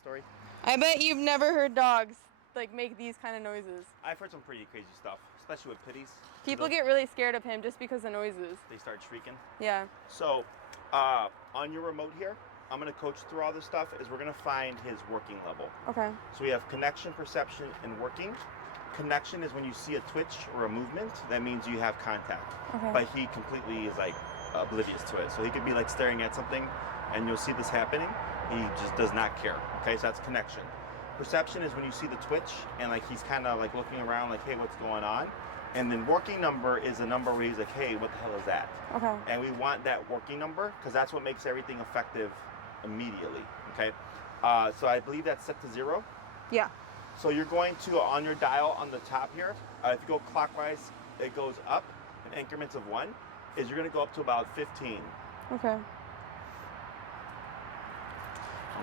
story? I bet you've never heard dogs like make these kind of noises. I've heard some pretty crazy stuff, especially with pitties. People get really scared of him just because of noises. They start shrieking. Yeah. So, on your remote here, I'm going to coach through all this stuff. Is we're going to find his working level. Okay. So we have connection, perception, and working. Connection is when you see a twitch or a movement. That means you have contact. Okay. But he completely is like oblivious to it. So he could be like staring at something, and you'll see this happening. He just does not care. Okay, so that's connection. Perception is when you see the twitch and like he's kind of like looking around like, hey, what's going on? And then working number is a number where he's like, hey, what the hell is that? Okay. And we want that working number because that's what makes everything effective immediately. Okay. So I believe that's set to 0. Yeah. So you're going to, on your dial on the top here, if you go clockwise, it goes up in increments of 1, is you're going to go up to about 15. Okay.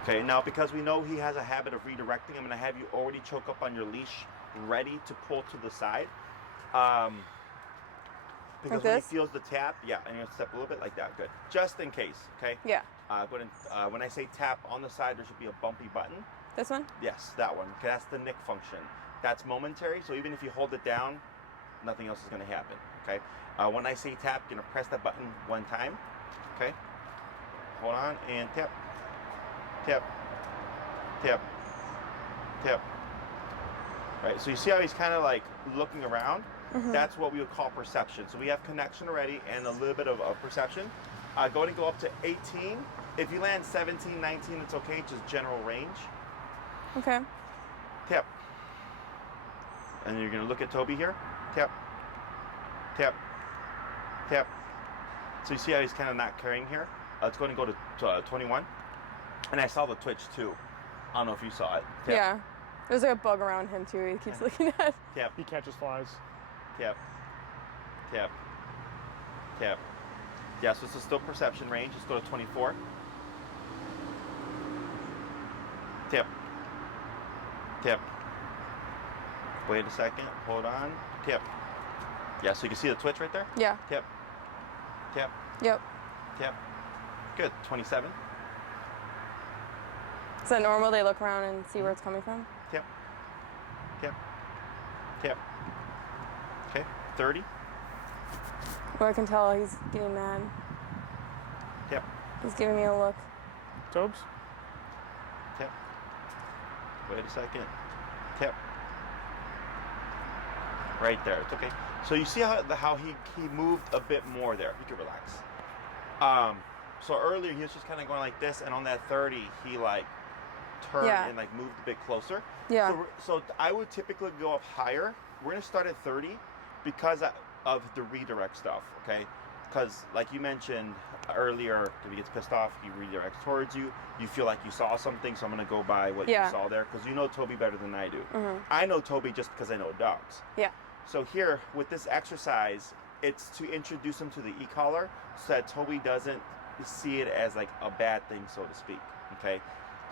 Okay, now because we know he has a habit of redirecting, I'm going to have you already choke up on your leash, ready to pull to the side. Because like when this? he feels the tap, yeah, and you're going to step a little bit like that, good. Just in case, okay? Yeah. When I say tap on the side, there should be a bumpy button. This one? Yes, that one. Okay, that's the nick function. That's momentary, so even if you hold it down, nothing else is going to happen, okay? When I say tap, you're going to press that button 1 time, okay? Hold on, and tap. Tap, tap, tap. Right, so you see how he's kind of like looking around? Mm-hmm. That's what we would call perception. So we have connection already and a little bit of perception. Go up to 18. If you land 17, 19, it's okay, just general range. Okay. Tap. And you're going to look at Toby here. Tap, tap, tap. So you see how he's kind of not carrying here? It's going to go to 21. And I saw the twitch too. I don't know if you saw it. Tap. Yeah. There's like a bug around him too. He keeps looking at. Tap. He catches flies. Tap. Tap. Tap. Yeah, so this is still perception range. Let's go to 24. Tap. Tap. Wait a second. Hold on. Tap. Yeah, so you can see the twitch right there? Yeah. Tap. Tap. Yep. Tap. Good. 27. Is that normal? They look around and see where it's coming from? Tap. Tap. Tap. Okay. 30. Well, I can tell he's getting mad. Tap. He's giving me a look. Tobes? Tap. Wait a second. Tap. Right there. It's okay. So you see how he moved a bit more there. You can relax. So earlier he was just kind of going like this, and on that 30 he like turned and like moved a bit closer. Yeah. So I would typically go up higher. We're gonna start at 30 because of the redirect stuff. Okay. Because like you mentioned earlier, if he gets pissed off, he redirects towards you. You feel like you saw something, so I'm going to go by what you saw there. Because you know Toby better than I do. Mm-hmm. I know Toby just because I know dogs. Yeah. So here, with this exercise, it's to introduce him to the e-collar so that Toby doesn't see it as like a bad thing, so to speak. Okay?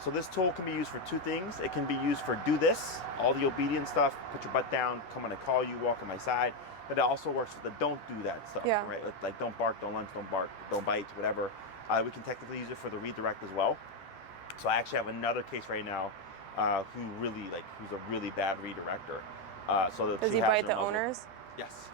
So this tool can be used for 2 things. It can be used for do this, all the obedience stuff, put your butt down, come when I call you, walk on my side. But it also works for the don't do that stuff, right? Like don't bark, don't lunge, don't bark, don't bite, whatever. We can technically use it for the redirect as well. So I actually have another case right now who's a really bad redirector. Does he bite the owners? Yes.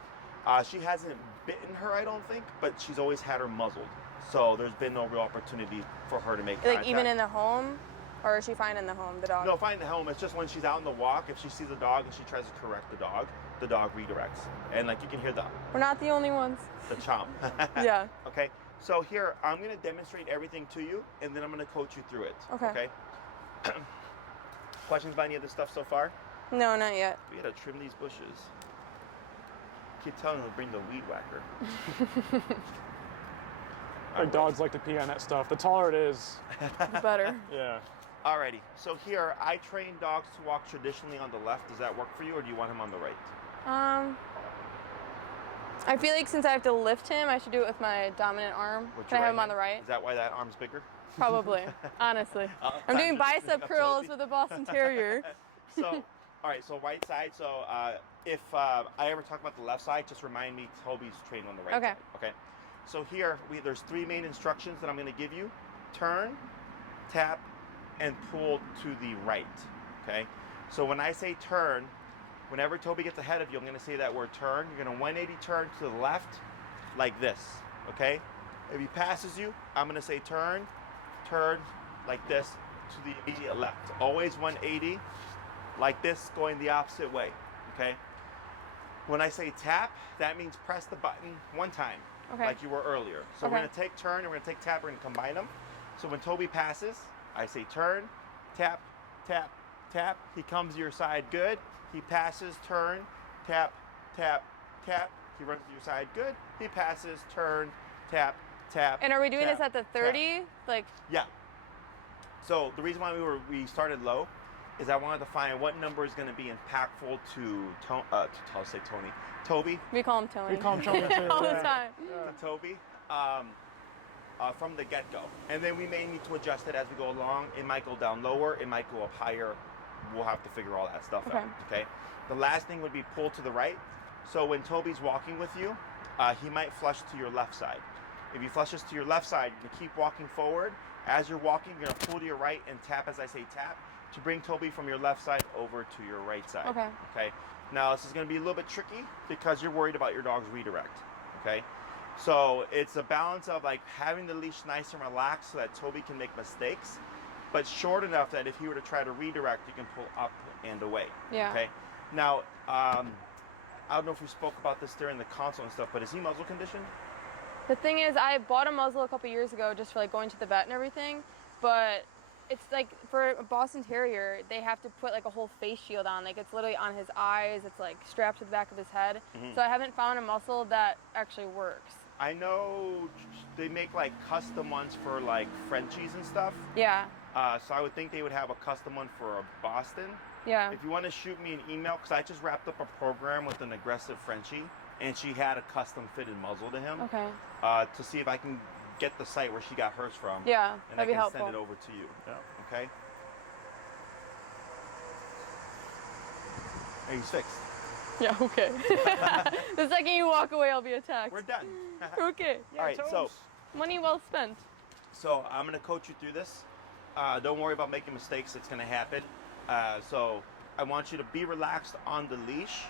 She hasn't bitten her, I don't think, but she's always had her muzzled. So there's been no real opportunity for her to make contact. Like even in the home? Or is she fine in the home, the dog? No, fine in the home. It's just when she's out on the walk, if she sees a dog and she tries to correct the dog redirects. And like you can hear We're not the only ones. The chomp. Yeah. Okay, so here, I'm going to demonstrate everything to you, and then I'm going to coach you through it. Okay. Questions about any of this stuff so far? No, not yet. We got to trim these bushes. Keep telling them to bring the weed whacker. Our dogs like to pee on that stuff. The taller it is, the better. Yeah. Alrighty, so here, I train dogs to walk traditionally on the left. Does that work for you, or do you want him on the right? I feel like since I have to lift him, I should do it with my dominant arm. Can I have him on the right? Is that why that arm's bigger? Probably, honestly. I'm doing bicep curls with a Boston Terrier. So, alright, so right side. So if I ever talk about the left side, just remind me Toby's trained on the right side. Okay. So here, there's 3 main instructions that I'm going to give you. Turn, tap, and pull to the right, okay? So when I say turn, whenever Toby gets ahead of you, I'm gonna say that word turn. You're gonna 180 turn to the left, like this, okay? If he passes you, I'm gonna say turn, turn, like this, to the immediate left. Always 180, like this, going the opposite way, okay? When I say tap, that means press the button one time, like you were earlier. So we're gonna take turn and we're gonna take tap, we're gonna combine them. So when Toby passes, I say turn, tap, tap, tap. He comes to your side, good. He passes, turn, tap, tap, tap. He runs to your side, good. He passes, turn, tap, tap. And are we doing tap, this at the 30? Like. Yeah. So the reason why we started low is I wanted to find what number is going to be impactful to Toby. We call him Tony. We call him Tony too. All the time. To Toby. From the get-go. And then we may need to adjust it as we go along. It might go down lower, it might go up higher. We'll have to figure all that stuff out, okay? The last thing would be pull to the right. So when Toby's walking with you, he might flush to your left side. If he flushes to your left side, you keep walking forward. As you're walking, you're gonna pull to your right and tap as I say tap to bring Toby from your left side over to your right side, okay? Now this is gonna be a little bit tricky because you're worried about your dog's redirect, okay? So it's a balance of like having the leash nice and relaxed so that Toby can make mistakes, but short enough that if he were to try to redirect, you can pull up and away. Yeah. Okay. Now, I don't know if we spoke about this during the console and stuff, but is he muzzle conditioned? The thing is, I bought a muzzle a couple years ago just for like going to the vet and everything, but it's like for a Boston Terrier, they have to put like a whole face shield on. Like it's literally on his eyes. It's like strapped to the back of his head. So I haven't found a muzzle that actually works. I know they make like custom ones for like Frenchies and stuff. Yeah. So I would think they would have a custom one for a Boston. Yeah. If you want to shoot me an email, because I just wrapped up a program with an aggressive Frenchie, and she had a custom fitted muzzle to him. Okay. To see if I can get the site where she got hers from. Yeah, and that'd be I can helpful. send it over to you. Yeah. Okay. Hey, he's fixed. Yeah, okay. The second you walk away, I'll be attacked. We're done. Okay. All right, so Money well spent. I'm gonna coach you through this. Don't worry about making mistakes. It's gonna happen. So I want you to be relaxed on the leash,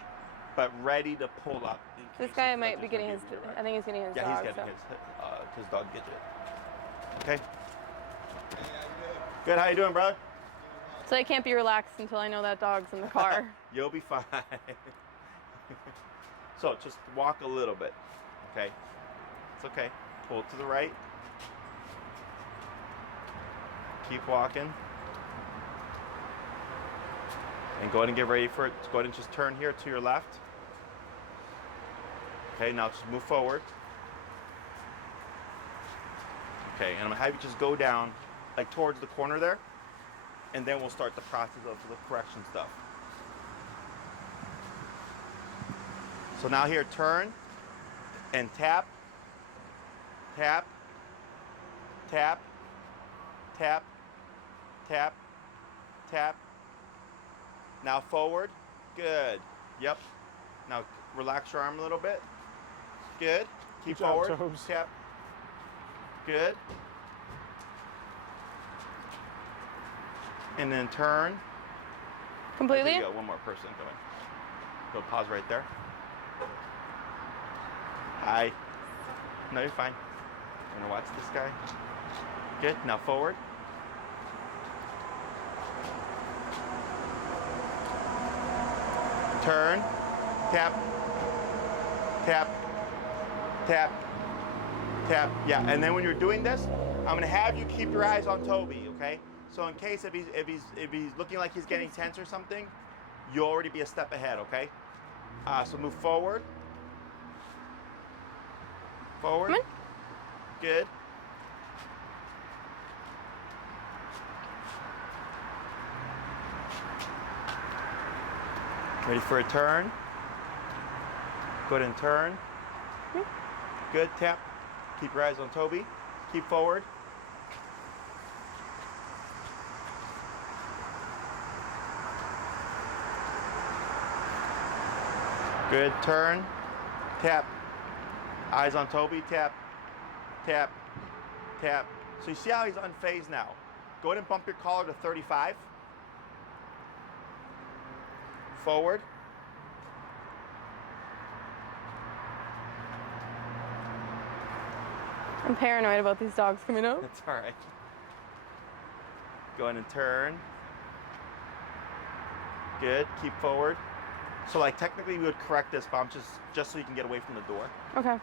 but ready to pull up. This guy might be getting his. I think he's getting his dog. Yeah, he's getting his dog gadget. Okay. Good. How you doing, bro? So I can't be relaxed until I know that dog's in the car. You'll be fine. So just walk a little bit. Okay. It's okay. Pull to the right. Keep walking. And go ahead and get ready for it. Go ahead and just turn here to your left. Okay, now just move forward. Okay, and I'm gonna have you just go down like towards the corner there, and then we'll start the process of the correction stuff. So now here, turn and tap, tap, tap, tap, tap, tap. Now forward, good. Yep. Now relax your arm a little bit. Good. Keep Good job, forward. Tobes. Tap. Good. And then turn. Completely? You got one more person going. Go pause right there. Hi. No, you're fine. I'm gonna watch this guy. Good. Now forward. Turn. Tap. Tap. Tap. Tap. Yeah. And then when you're doing this, I'm gonna have you keep your eyes on Toby, okay? So in case if he's looking like he's getting tense or something, you'll already be a step ahead, okay? So move forward. Forward. Come on. Good. Ready for a turn? Go ahead and turn. Good. Tap. Keep your eyes on Toby. Keep forward. Good. Turn. Tap. Eyes on Toby. Tap. Tap. Tap. So you see how he's unfazed now? Go ahead and bump your collar to 35. Forward. I'm paranoid about these dogs coming up. That's all right. Go ahead and turn. Good. Keep forward. So like technically we would correct this, but I'm just so you can get away from the door. Okay.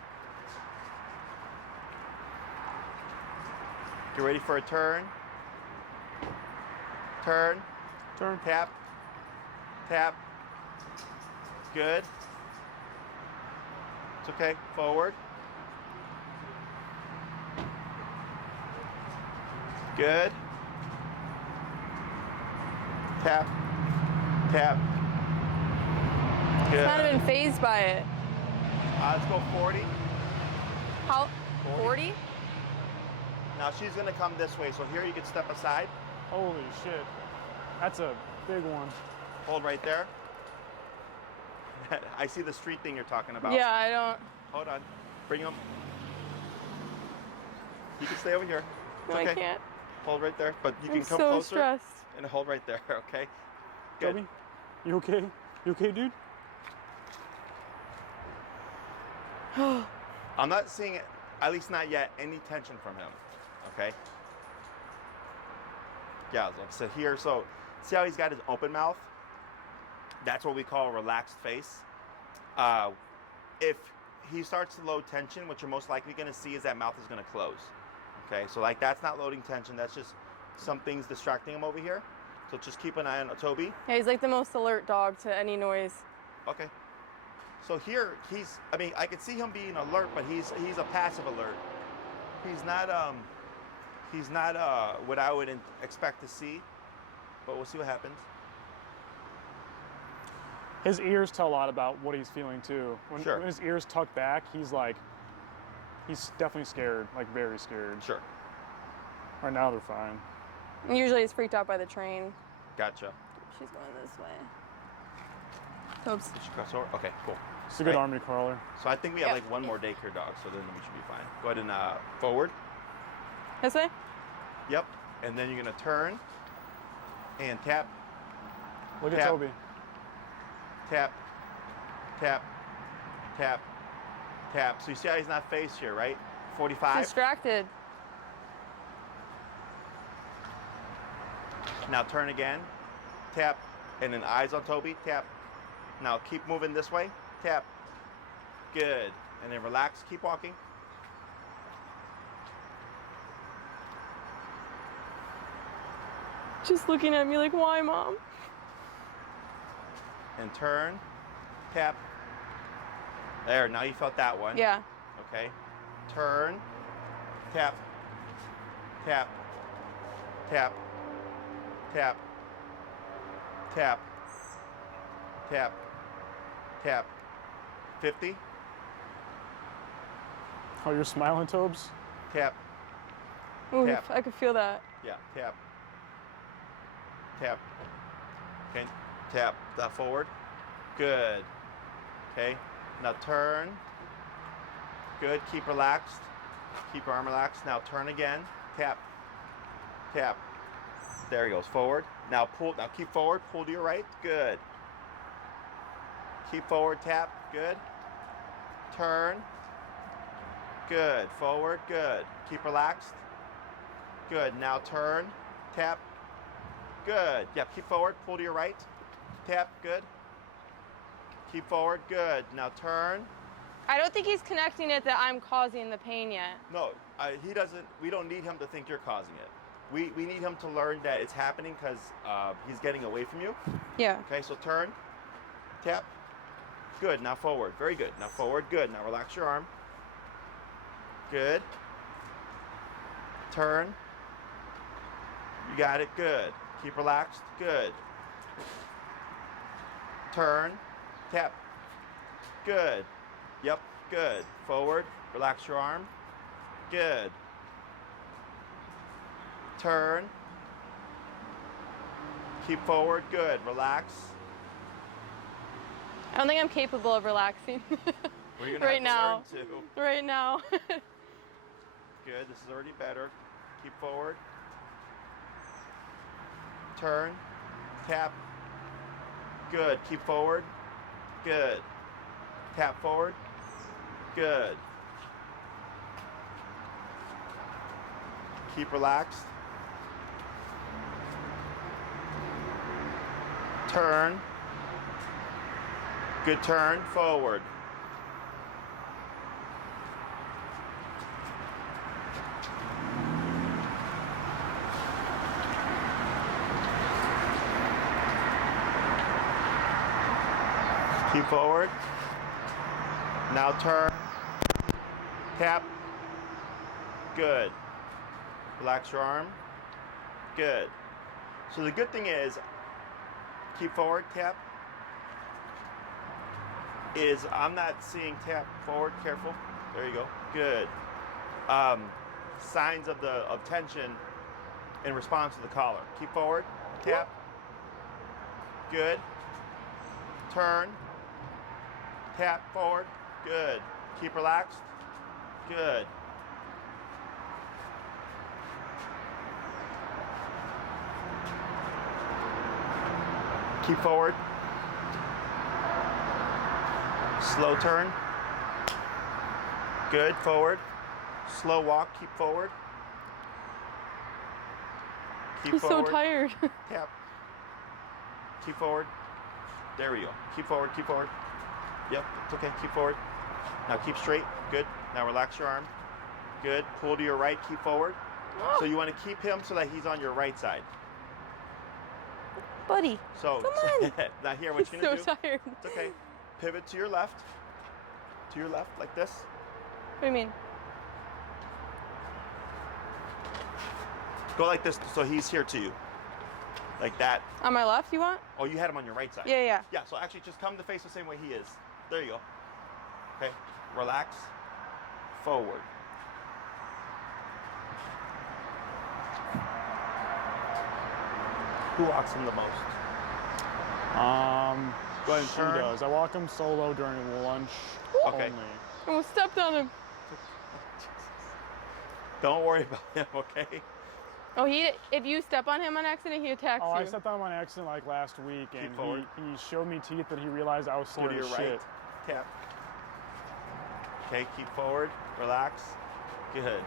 Get ready for a turn. Turn. Turn. Tap. Tap. Good. It's okay. Forward. Good. Tap. Tap. Good. I've kind of been phased by it. Let's go 40. How? 40? Now she's gonna come this way, so here you can step aside. Holy shit. That's a big one. Hold right there. I see the street thing you're talking about. Yeah, I don't. Hold on. Bring him. You can stay over here. It's No, okay. I can't. Hold right there, but you I'm can come so closer stressed. and hold right there. Okay. Good. Toby, you okay? You okay, dude? I'm not seeing it, at least not yet, any tension from him. Okay. Yeah. So here, so see how he's got his open mouth? That's what we call a relaxed face. If he starts to load tension, what you're most likely going to see is that mouth is going to close. Okay, so like that's not loading tension. That's just some things distracting him over here. So just keep an eye on Toby. Yeah, he's like the most alert dog to any noise. Okay. So here I mean, I could see him being alert, but he's a passive alert. He's not what I would expect to see. But we'll see what happens. His ears tell a lot about what he's feeling too. When his ears tuck back, he's definitely scared, like very scared. Sure. Right now they're fine. Usually he's freaked out by the train. Gotcha. She's going this way. Oops. Did she cross over? Okay, cool. It's a good army crawler. So I think we have Yep. like one more daycare dog, so then we should be fine. Go ahead and forward. This way? Yep. And then you're gonna turn and tap, Look Tap. at Toby. tap, tap, tap, tap. So you see how he's not faced here, right? 45. Distracted. Now turn again. Tap. And then eyes on Toby. Tap. Now keep moving this way. Tap. Good. And then relax. Keep walking. Just looking at me like, why, Mom? And turn. Tap. There. Now you felt that one. Yeah. Okay. Turn. Tap. Tap. Tap. Tap. Tap. Tap. Tap. 50. Oh, you're smiling, Tobes? Tap. Ooh, Tap. I could feel that. Yeah. Tap. Tap. Okay. Tap. That forward. Good. Okay. Now turn. Good. Keep relaxed. Keep your arm relaxed. Now turn again. Tap. Tap. There he goes. Forward. Now pull. Now keep forward. Pull to your right. Good. Keep forward. Tap. Good. Turn. Good. Forward. Good. Keep relaxed. Good. Now turn. Tap. Good. Yep. Keep forward. Pull to your right. Tap. Good. Keep forward. Good. Now turn. I don't think he's connecting it that I'm causing the pain yet. No, he doesn't. We don't need him to think you're causing it. We need him to learn that it's happening because he's getting away from you. Yeah. Okay, so turn, tap, good. Now forward, very good. Now forward, good. Now relax your arm. Good. Turn. You got it. Good. Keep relaxed. Good. Turn, tap. Good. Yep. Good. Forward. Relax your arm. Good. Turn. Keep forward. Good. Relax. I don't think I'm capable of relaxing Well, you're gonna right now. have to learn to. Right now. Good. This is already better. Keep forward. turn, tap. Good. Keep forward. Good. Tap forward. Good. Keep relaxed. Turn. Good turn. Forward. Keep forward. Now turn. Tap. Good. Relax your arm. Good. So the good thing is, keep forward, tap. Is I'm not seeing tap forward. Careful. There you go. Good. Signs of tension in response to the collar. Keep forward. Tap. Good. Turn. Tap forward. Good. Keep relaxed. Good. Keep forward. Slow turn. Good. Forward. Slow walk. Keep forward. Keep He's forward. so tired. Tap. Keep forward. There we go. Keep forward. Keep forward. Yep. It's okay. Keep forward. Now keep straight. Good. Now relax your arm. Good. Pull to your right. Keep forward. So you want to keep him so that he's on your right side. Buddy, So, come on. Now here, what He's you're gonna so do? tired. It's okay. Pivot to your left. To your left, like this. What do you mean? Go like this, so he's here to you. Like that. On my left, you want? Oh, you had him on your right side. Yeah, yeah. Yeah. So actually, just come to face the same way he is. There you go. Okay. Relax. Forward. Who walks him the most? Go ahead and She turn. does. I walk him solo during lunch Okay. only. I almost stepped on him. Don't worry about him, okay? Oh, if you step on him on accident, he attacks Oh, you. I stepped on him on accident like last week, and forward. he showed me teeth that he realized I was Pull scared to your as right. shit. Tap. Okay, keep forward. Relax. Good.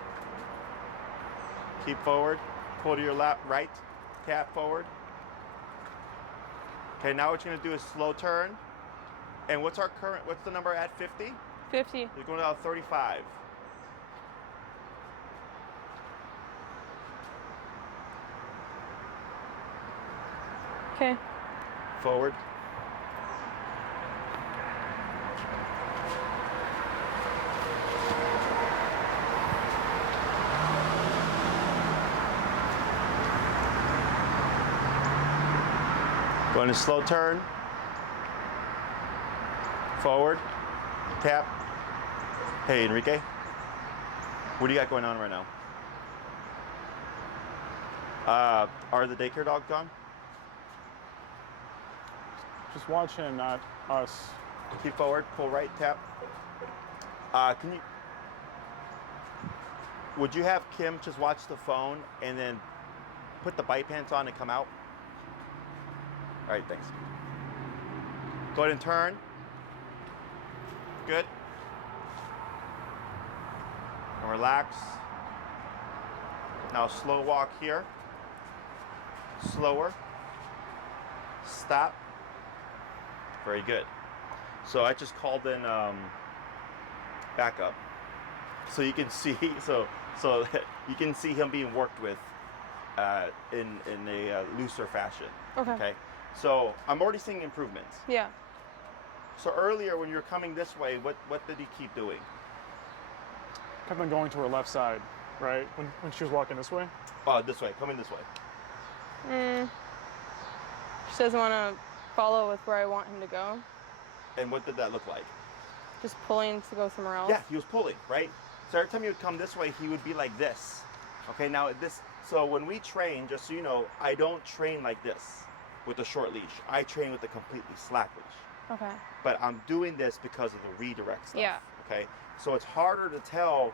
Keep forward. Pull to your left, right. Tap forward. Okay, now what you're gonna do is slow turn. And what's the number at 50? 50. You're going down 35. Okay. Forward. Going to slow turn. Forward. Tap. Hey, Enrique. What do you got going on right now? Are the daycare dogs gone? Just watch him, not us. Keep forward, pull right, tap. Would you have Kim just watch the phone and then put the bite pants on and come out? All right, thanks. Go ahead and turn. Good. And relax. Now slow walk here. Slower. Stop. Very good. So I just called in backup, so you can see so you can see him being worked with in a looser fashion. Okay. So I'm already seeing improvements. Yeah. So earlier when you were coming this way, what did he keep doing? Kept on going to her left side, right? When she was walking this way. This way. Coming this way. She doesn't want to follow with where I want him to go. And what did that look like? Just pulling to go somewhere else. Yeah, he was pulling, right? So every time he would come this way, he would be like this. Okay, now so when we train, just so you know, I don't train like this with a short leash. I train with a completely slack leash. Okay. But I'm doing this because of the redirect stuff. Yeah. Okay, so it's harder to tell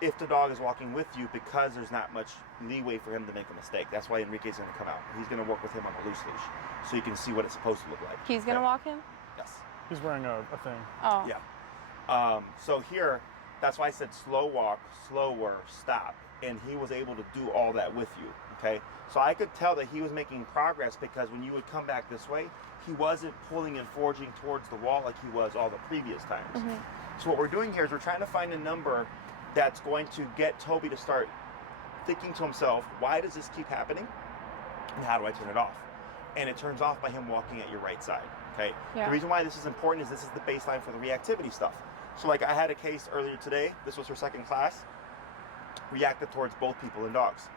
if the dog is walking with you, because there's not much leeway for him to make a mistake. That's why Enrique's going to come out. He's going to work with him on a loose leash, so you can see what it's supposed to look like. He's going to walk him? Yes. He's wearing a thing. Oh. Yeah. So here, that's why I said slow walk, slower, stop. And he was able to do all that with you, okay? So I could tell that he was making progress, because when you would come back this way, he wasn't pulling and forging towards the wall like he was all the previous times. Mm-hmm. So what we're doing here is we're trying to find a number that's going to get Toby to start thinking to himself, why does this keep happening? And how do I turn it off? And it turns off by him walking at your right side, okay? Yeah. The reason why this is important is this is the baseline for the reactivity stuff. So like I had a case earlier today, this was her second class, reactive towards both people and dogs.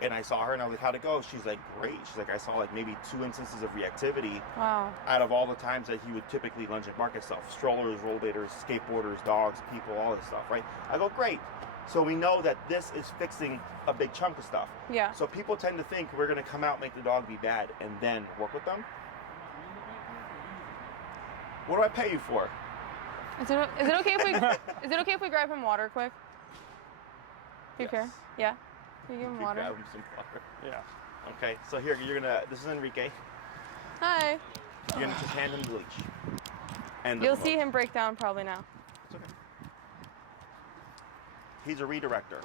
And I saw her and I was like, how'd it go? She's like, great. She's like, I saw like maybe 2 instances of reactivity out of all the times that he would typically lunge and bark at stuff. Strollers, rollerbladers, skateboarders, dogs, people, all this stuff, right? I go, great. So we know that this is fixing a big chunk of stuff. Yeah. So people tend to think we're gonna come out, make the dog be bad, and then work with them. What do I pay you for? Is it okay if we is it okay if we grab him water quick? Do you care? Yeah. Can you give him water? Grab him some water. Yeah. Okay, so here, you're gonna, this is Enrique. Hi. You're gonna just hand him the leash. And the You'll remote. see him break down probably now. It's okay. He's a redirector.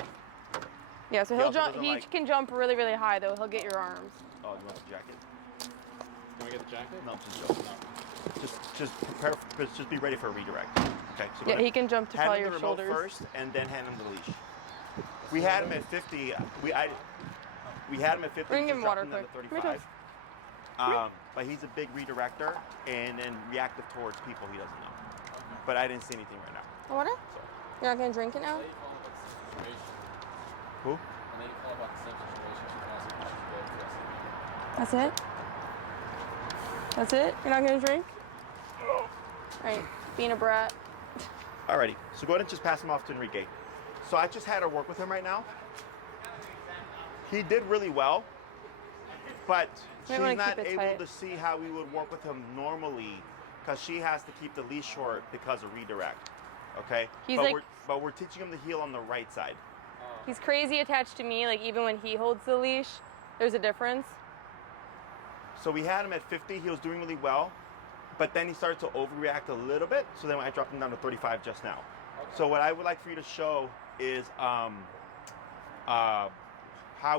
Yeah, so He he'll also jump. doesn't He like- can jump really, really high though. He'll get your arms. Oh, you want the jacket? Can we get the jacket? No, just joking. Just prepare. Just be ready for a redirect. Okay. So go Yeah, ahead. he can jump to hand probably him your the remote shoulders. first, and then hand him the leash. We had him at 50. We had him at 50. Bring we him just dropped water him down to quick. 35. But he's a big redirector and then reactive towards people he doesn't know. But I didn't see anything right now. Water? So. You're not gonna drink it now? Who? That's it? That's it? You're not gonna drink? Alright, being a brat. Alrighty. So go ahead and just pass him off to Enrique. So I just had her work with him right now. He did really well, but Might she's wanna not keep it able tight. to see how we would work with him normally, because she has to keep the leash short because of redirect. Okay? He's but like- we're teaching him to heel on the right side. He's crazy attached to me, like even when he holds the leash, there's a difference. So we had him at 50, he was doing really well, but then he started to overreact a little bit, so then I dropped him down to 35 just now. So what I would like for you to show is how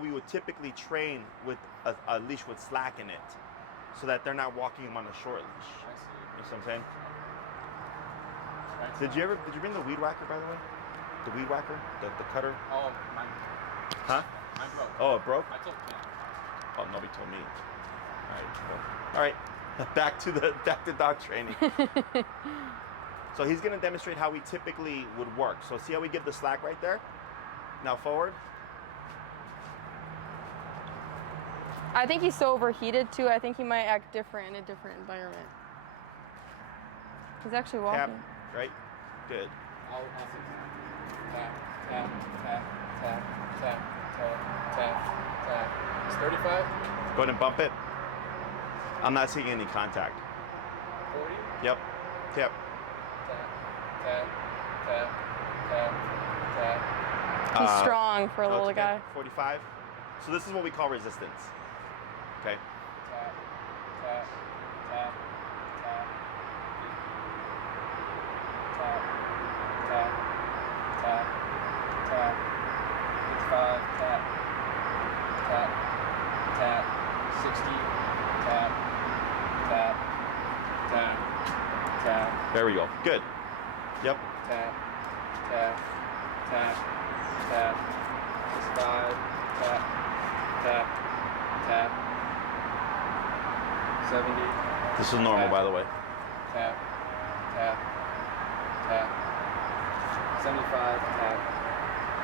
we would typically train with a leash with slack in it, so that they're not walking him on a short leash. You know what I'm saying? Did you bring the weed whacker, by the way? The weed whacker? The cutter? Oh, mine. Huh? Mine broke. Oh, it broke? I told Ken. Oh, nobody told me. All right. Back to dog training. So he's going to demonstrate how we typically would work. So see how we give the slack right there? Now forward. I think he's so overheated too. I think he might act different in a different environment. He's actually walking. Tap. Right? Good. I'll fix it. Tap, tap, tap, tap, tap, tap, tap, tap. It's 35? Go ahead and bump it. I'm not seeing any contact. 40? Yep. Tap. Tap, tap, tap, tap, tap. He's strong for a Oh, little it's okay. guy. 45. So this is what we call resistance. Okay. Tap, tap, tap, tap. Tap, tap, tap, tap. 55, tap, tap, tap. 60, tap, tap, tap, tap. There we go. Good. Yep. Tap, tap, tap, tap. 65, tap, tap, tap. 70. This is normal, Tap. by the way. Tap, tap, tap. 75, tap,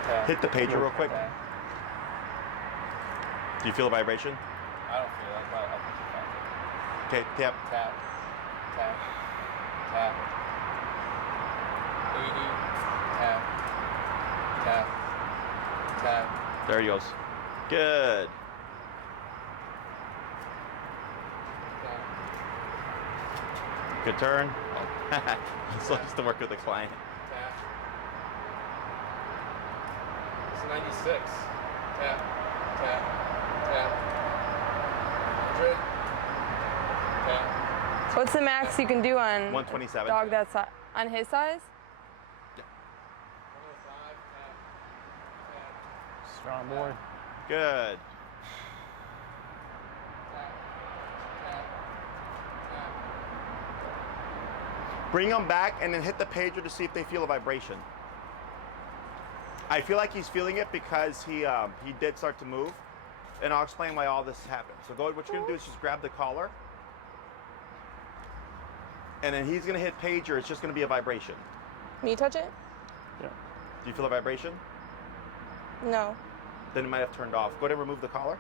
tap. Hit the pager real quick. Tap. Do you feel the vibration? I don't feel like I'll put you back. Okay. Tap. Tap, tap, tap. 80, tap, tap, tap. There he goes. Good. Tap. Good turn. So just to work with the client. Tap. to 96. Tap, tap, tap. 100. Tap. So what's the max you can do on 127. a dog that size? On his size? 105. Tap, tap, Strong boy. Good. tap, tap, tap. Bring them back and then hit the pager to see if they feel a vibration. I feel like he's feeling it because he did start to move, and I'll explain why all this happened. So go ahead, what you're gonna do is just grab the collar, and then he's gonna hit pager. It's just gonna be a vibration. Can you touch it? Yeah. Do you feel a vibration? No. Then it might have turned off. Go ahead and remove the collar.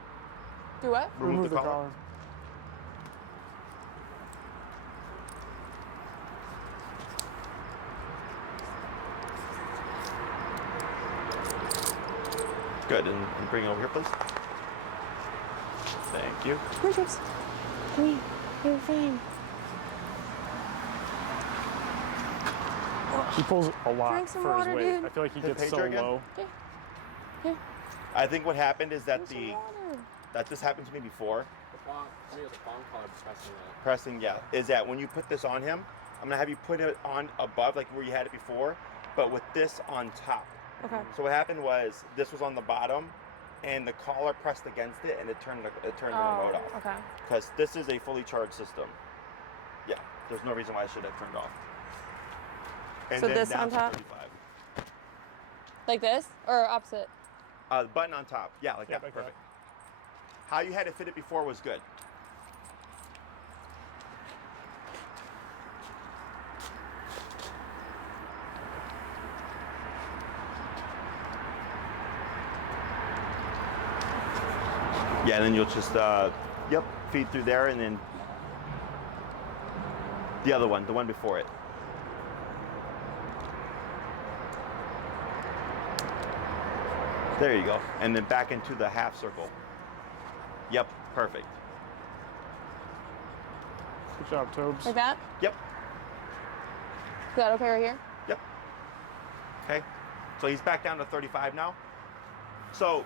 Do what? Remove the collar. Good, and bring it over here, please. Thank you. Come here, James. Come here. You're fine. He pulls a lot Drink some for his water, weight. dude. I feel like he Hit gets so pager again? low. I think what happened is that Drink some water. that this happened to me before. The bong, I think it's a bong collar pressing it. Pressing, yeah, is that when you put this on him, I'm gonna have you put it on above like where you had it before, but with this on top. Okay. So what happened was this was on the bottom, and the collar pressed against it, and it turned the remote off. Okay. Because this is a fully charged system. Yeah, there's no reason why it should have turned off. And So then this down on to top? 35. Like this or opposite? The button on top. Yeah, like Yeah, that. like that. Perfect. How you had it fitted before was good. Yeah, and then you'll just, feed through there, and then the other one, the one before it. There you go. And then back into the half circle. Yep, perfect. Good job, Tobes. Like that? Yep, Is that okay right here? yep. Okay, so he's back down to 35 now. So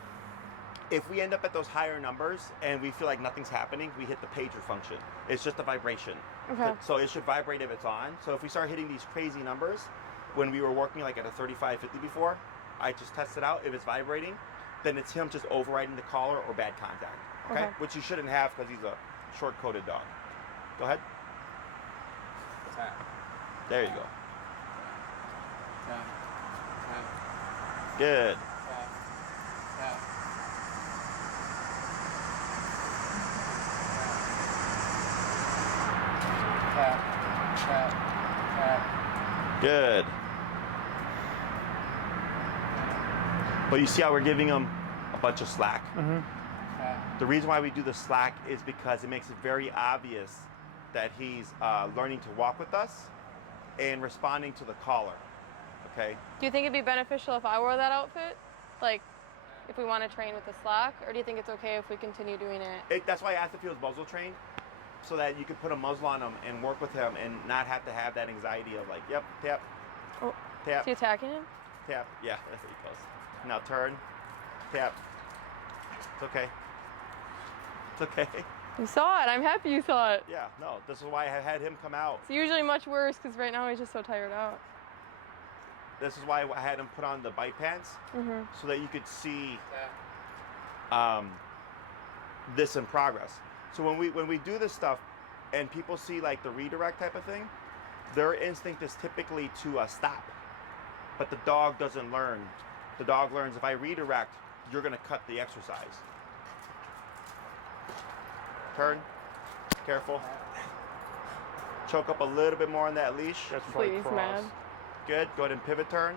if we end up at those higher numbers and we feel like nothing's happening, we hit the pager function. It's just a vibration. Okay. So it should vibrate if it's on. So if we start hitting these crazy numbers, when we were working like at a 35, 50 before, I just tested out. If it's vibrating, then it's him just overriding the collar or bad contact. Okay? Okay. Which he shouldn't have because he's a short-coated dog. Go ahead. Tap, There you go. tap, tap, Good. tap, tap. Tap, tap, tap. Good. But you see how we're giving him a bunch of slack? Tap. The reason why we do the slack is because it makes it very obvious that he's learning to walk with us and responding to the collar. Okay? Do you think it'd be beneficial if I wore that outfit? Like, if we want to train with the slack? Or do you think it's okay if we continue doing it? That's why I asked if he was muzzle trained, so that you could put a muzzle on him and work with him and not have to have that anxiety of like, yep, tap, Oh, tap, is he attacking him? tap. Yeah, that's what he goes. Now turn, tap. It's okay. It's okay. You saw it. I'm happy you saw it. Yeah, no, this is why I had him come out. It's usually much worse because right now he's just so tired out. This is why I had him put on the bite pants, Mm-hmm. so that you could see Tap. this in progress. So when we do this stuff and people see like the redirect type of thing, their instinct is typically to stop. But the dog doesn't learn. The dog learns if I redirect, you're gonna cut the exercise. Turn, careful. Choke up a little bit more on that leash. That's probably Please, cross. mad. Good, go ahead and pivot turn.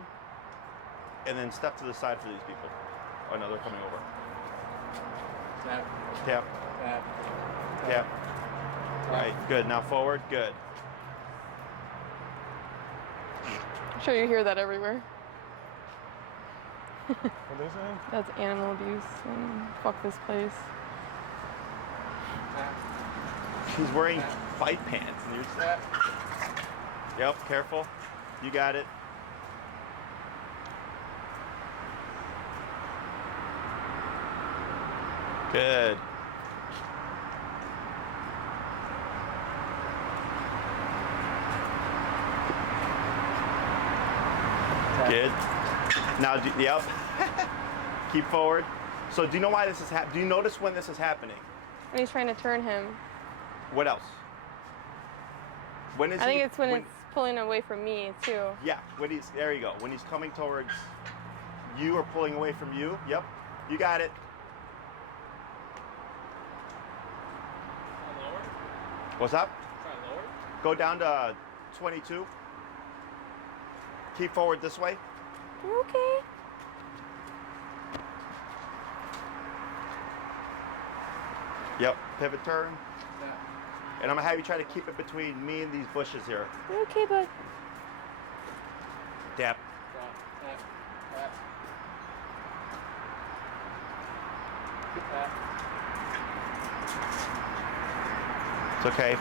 And then step to the side for these people. Oh no, they're coming over. Tap, Tap, tap, tap. Right, good, now forward, good. I'm sure you hear that everywhere. What are they saying? That's animal abuse and fuck this place. tap, He's wearing fight pants and you're just, tap. yep, careful. You got it. Good. Good. Now, yep. Keep forward. So, do you know why this is happening? Do you notice when this is happening? When he's trying to turn him. What else? When is I think it's when it's pulling away from me too. Yeah, when he's, there you go. When he's coming towards you or pulling away from you. Yep, you got it. Try lower. What's up? Try lower. Go down to 22. Keep forward this way. Okay. Yep, pivot turn. Tap. And I'm gonna have you try to keep it between me and these bushes here. Okay, bud. Tap. Drop. Tap. Tap. Tap. It's okay.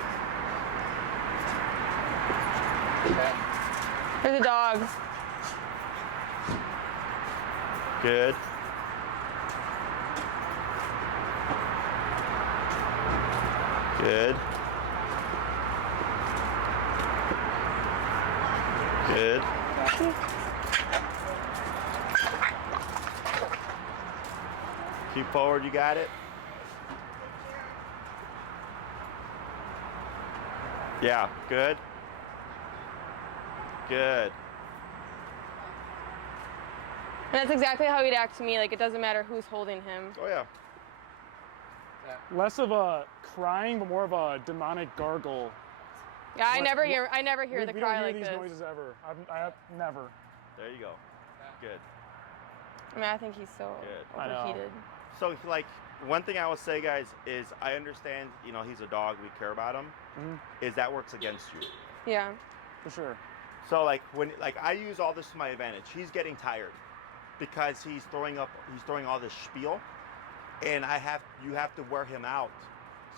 Tap. There's a dog. Good. Good. Good. Keep forward, you got it? Yeah, good. Good. And that's exactly how he'd act to me. Like, it doesn't matter who's holding him. Oh yeah. Tap. Less of a crying, but more of a demonic gargle. Yeah, I What- never what- hear the we cry don't hear like these this. noises ever. I have never. There you go. Good. I mean, I think he's so Good. I know. overheated. So, like, one thing I will say, guys, is I understand, you know, he's a dog, we care about him, is that works against you. Yeah. For sure. So, like, when, like, I use all this to my advantage. He's getting tired because he's throwing all this spiel, and you have to wear him out.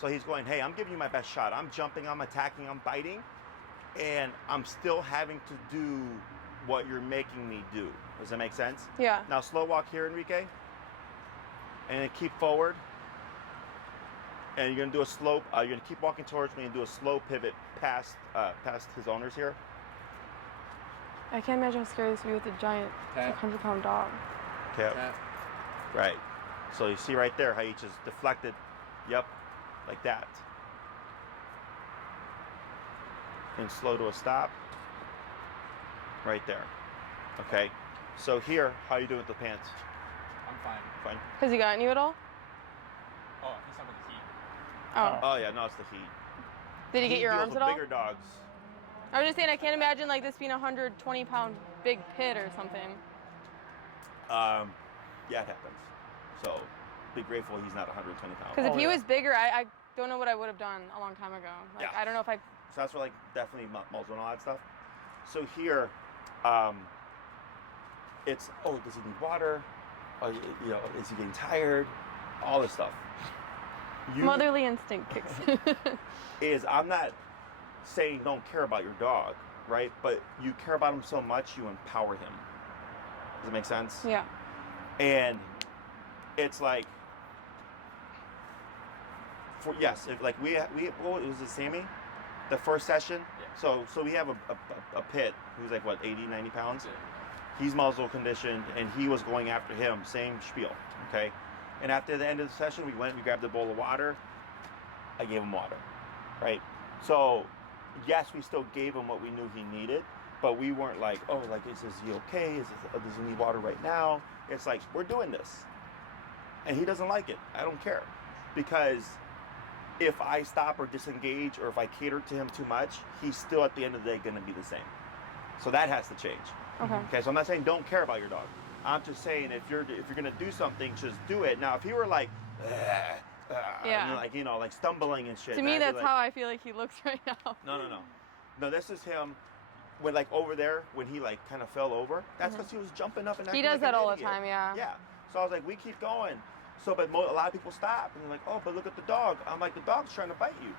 So he's going, hey, I'm giving you my best shot. I'm jumping, I'm attacking, I'm biting, and I'm still having to do what you're making me do. Does that make sense? Yeah. Now slow walk here, Enrique. And then keep forward. And you're gonna do a slow, you're gonna keep walking towards me and do a slow pivot past his owners here. I can't imagine how scary this would be with a giant, Tap. 100-pound dog. Okay. Tap. Right. So you see right there how he just deflected. Yep. Like that. And slow to a stop. Right there. Okay. So here, how you doing with the pants? I'm fine. Fine. Has he gotten you at all? Oh, he's talking about the heat. Oh. Oh yeah, no, it's the heat. Did he get your deals arms with at all? bigger dogs. I was just saying, I can't imagine like this being a 120-pound big pit or something. Yeah, it happens. So be grateful he's not 120 pounds. Because if Oh, he yeah. was bigger, I don't know what I would have done a long time ago. Like, Yeah. I don't know if I. So that's where, like, definitely muzzle and all that stuff. So here, it's, oh, does he need water? You know, is he getting tired? All this stuff. Motherly instinct kicks in. I'm not saying don't care about your dog, right? But you care about him so much, you empower him. Does that make sense? Yeah. And it's like, yes, if like we what was it, Sammy? The first session. Yeah. So we have a pit who's like what 80, 90 pounds. Yeah. He's muzzle conditioned, and he was going after him. Same spiel, okay. And after the end of the session, we grabbed a bowl of water. I gave him water, right? So yes, we still gave him what we knew he needed, but we weren't like, oh, like is he okay? Does he need water right now? It's like we're doing this, and he doesn't like it. I don't care, because if I stop or disengage, or if I cater to him too much, he's still at the end of the day going to be the same. So that has to change. Okay. Okay, so I'm not saying don't care about your dog. I'm just saying if you're gonna do something, just do it. Now, if he were like, Yeah. and like, you know, like stumbling and shit. To then me, I'd be that's like, how I feel like he looks right now. No, this is him. When like over there, when he like kind of fell over, that's because he was jumping up and He acting does like that an all the idiot. time, yeah. Yeah. So I was like, we keep going. So, but a lot of people stop and they're like, oh, but look at the dog. I'm like, the dog's trying to bite you.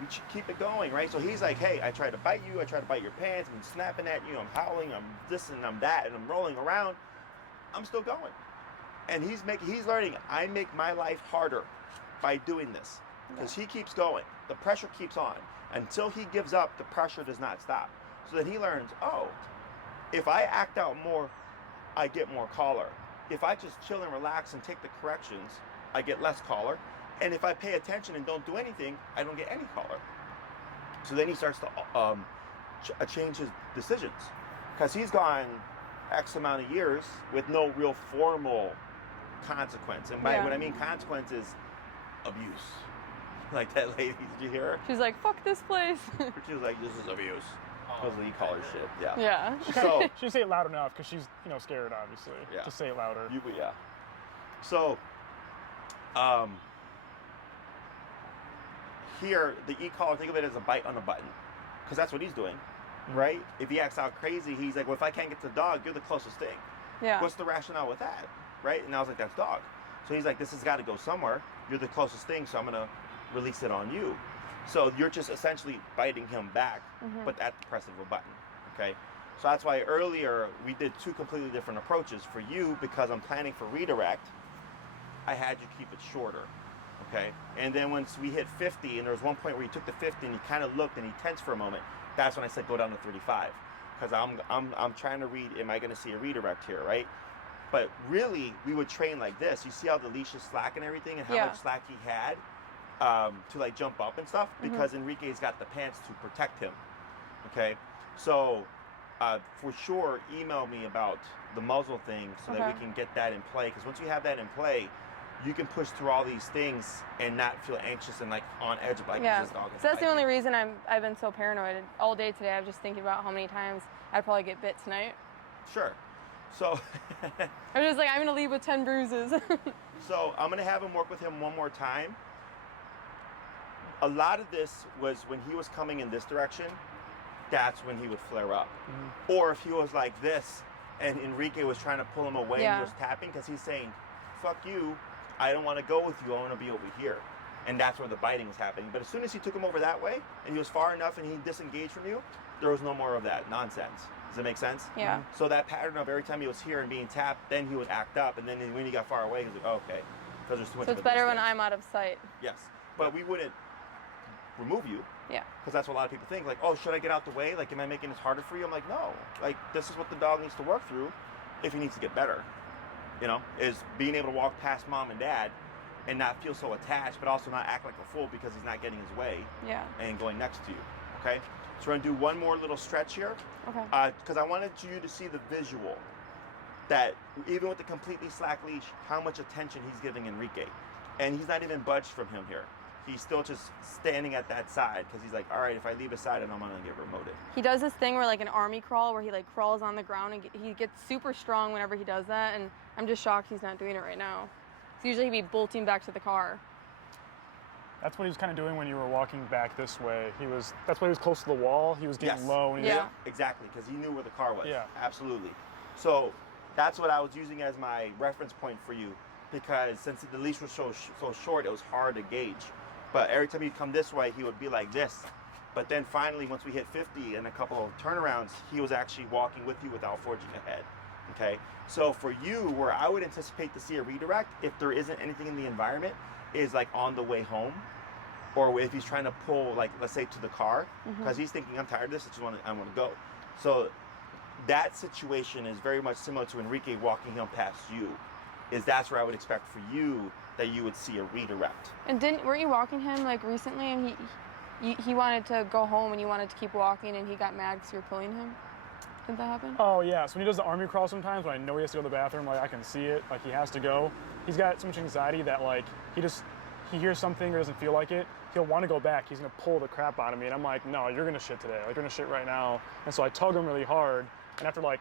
You should keep it going, right? So he's like, hey, I tried to bite you. I tried to bite your pants. I'm snapping at you. I'm howling. I'm this and I'm that. And I'm rolling around. I'm still going. And he's learning, I make my life harder by doing this. Because he keeps going. The pressure keeps on. Until he gives up, the pressure does not stop. So then he learns, oh, if I act out more, I get more collar. If I just chill and relax and take the corrections, I get less collar. And if I pay attention and don't do anything, I don't get any collar. So then he starts to change his decisions. Because he's gone X amount of years with no real formal consequence. And by what I mean consequence is abuse. Like that lady, did you hear her? She's like, fuck this place. She was like, this is abuse. Because of the collar shit. Yeah. Yeah. So she didn't say it loud enough because she's, scared, obviously. Yeah. Just say it louder. Yeah. So, here, the e-collar, think of it as a bite on a button. Because that's what he's doing, right? If he acts out crazy, he's like, well, if I can't get to the dog, you're the closest thing. Yeah. What's the rationale with that, right? And I was like, that's dog. So he's like, this has got to go somewhere. You're the closest thing, so I'm going to release it on you. So you're just essentially biting him back, but at the press of a button, okay? So that's why earlier we did two completely different approaches. For you, because I'm planning for redirect, I had you keep it shorter, okay? And then once we hit 50, and there was one point where he took the 50 and he kind of looked and he tensed for a moment, that's when I said go down to 35. Because I'm trying to read, am I going to see a redirect here, right? But really, we would train like this. You see how the leash is slack and everything, and how much slack he had to like jump up and stuff? Because Enrique's got the pants to protect him, okay? So for sure, email me about the muzzle thing so that we can get that in play. Because once you have that in play, you can push through all these things and not feel anxious and like on edge of like this dog is so that's the biting. only reason I've been so paranoid all day today. I'm just thinking about how many times I'd probably get bit tonight. Sure. So I'm just like, I'm gonna leave with 10 bruises. so I'm gonna have him work with him one more time. A lot of this was when he was coming in this direction, that's when he would flare up. Or if he was like this and Enrique was trying to pull him away and he was tapping, because he's saying, fuck you, I don't want to go with you, I want to be over here. And that's where the biting was happening. But as soon as he took him over that way and he was far enough and he disengaged from you, there was no more of that nonsense. Does that make sense? Yeah. So that pattern of every time he was here and being tapped, then he would act up, and then when he got far away, he was like, oh, okay. Because there's too much So of it's a better when distance. I'm out of sight. Yes. But we wouldn't remove you. Yeah. Because that's what a lot of people think. Like, oh, should I get out the way? Like, am I making this harder for you? I'm like, no. Like, this is what the dog needs to work through if he needs to get better. Is being able to walk past mom and dad and not feel so attached, but also not act like a fool because he's not getting his way and going next to you. Okay? So we're going to do one more little stretch here. Okay. Because I wanted you to see the visual that even with the completely slack leash, how much attention he's giving Enrique. And he's not even budged from him here. He's still just standing at that side because he's like, all right, if I leave a side, I'm going to get remoted. He does this thing where like an army crawl where he like crawls on the ground and he gets super strong whenever he does that. And I'm just shocked he's not doing it right now. So usually he'd be bolting back to the car. That's what he was kind of doing when you were walking back this way. That's why he was close to the wall. He was getting low. And Exactly, because he knew where the car was. Yeah. Absolutely. So that's what I was using as my reference point for you, because since the leash was so short, it was hard to gauge. But every time he'd come this way, he would be like this. But then finally, once we hit 50 and a couple of turnarounds, he was actually walking with you without forging ahead. Okay? So for you, where I would anticipate to see a redirect, if there isn't anything in the environment, is like on the way home, or if he's trying to pull, like, let's say to the car, because he's thinking, I'm tired of this, I want to go. So that situation is very much similar to Enrique walking him past you. That's where I would expect for you that you would see a redirect. And weren't you walking him like recently and he wanted to go home and you wanted to keep walking and he got mad because you were pulling him? Did that happen? Oh yeah, so when he does the army crawl sometimes, when I know he has to go to the bathroom, like I can see it, like he has to go. He's got so much anxiety that like he hears something or doesn't feel like it, he'll want to go back. He's gonna pull the crap out of me, and I'm like, no, you're gonna shit today. Like you're gonna shit right now. And so I tug him really hard, and after like,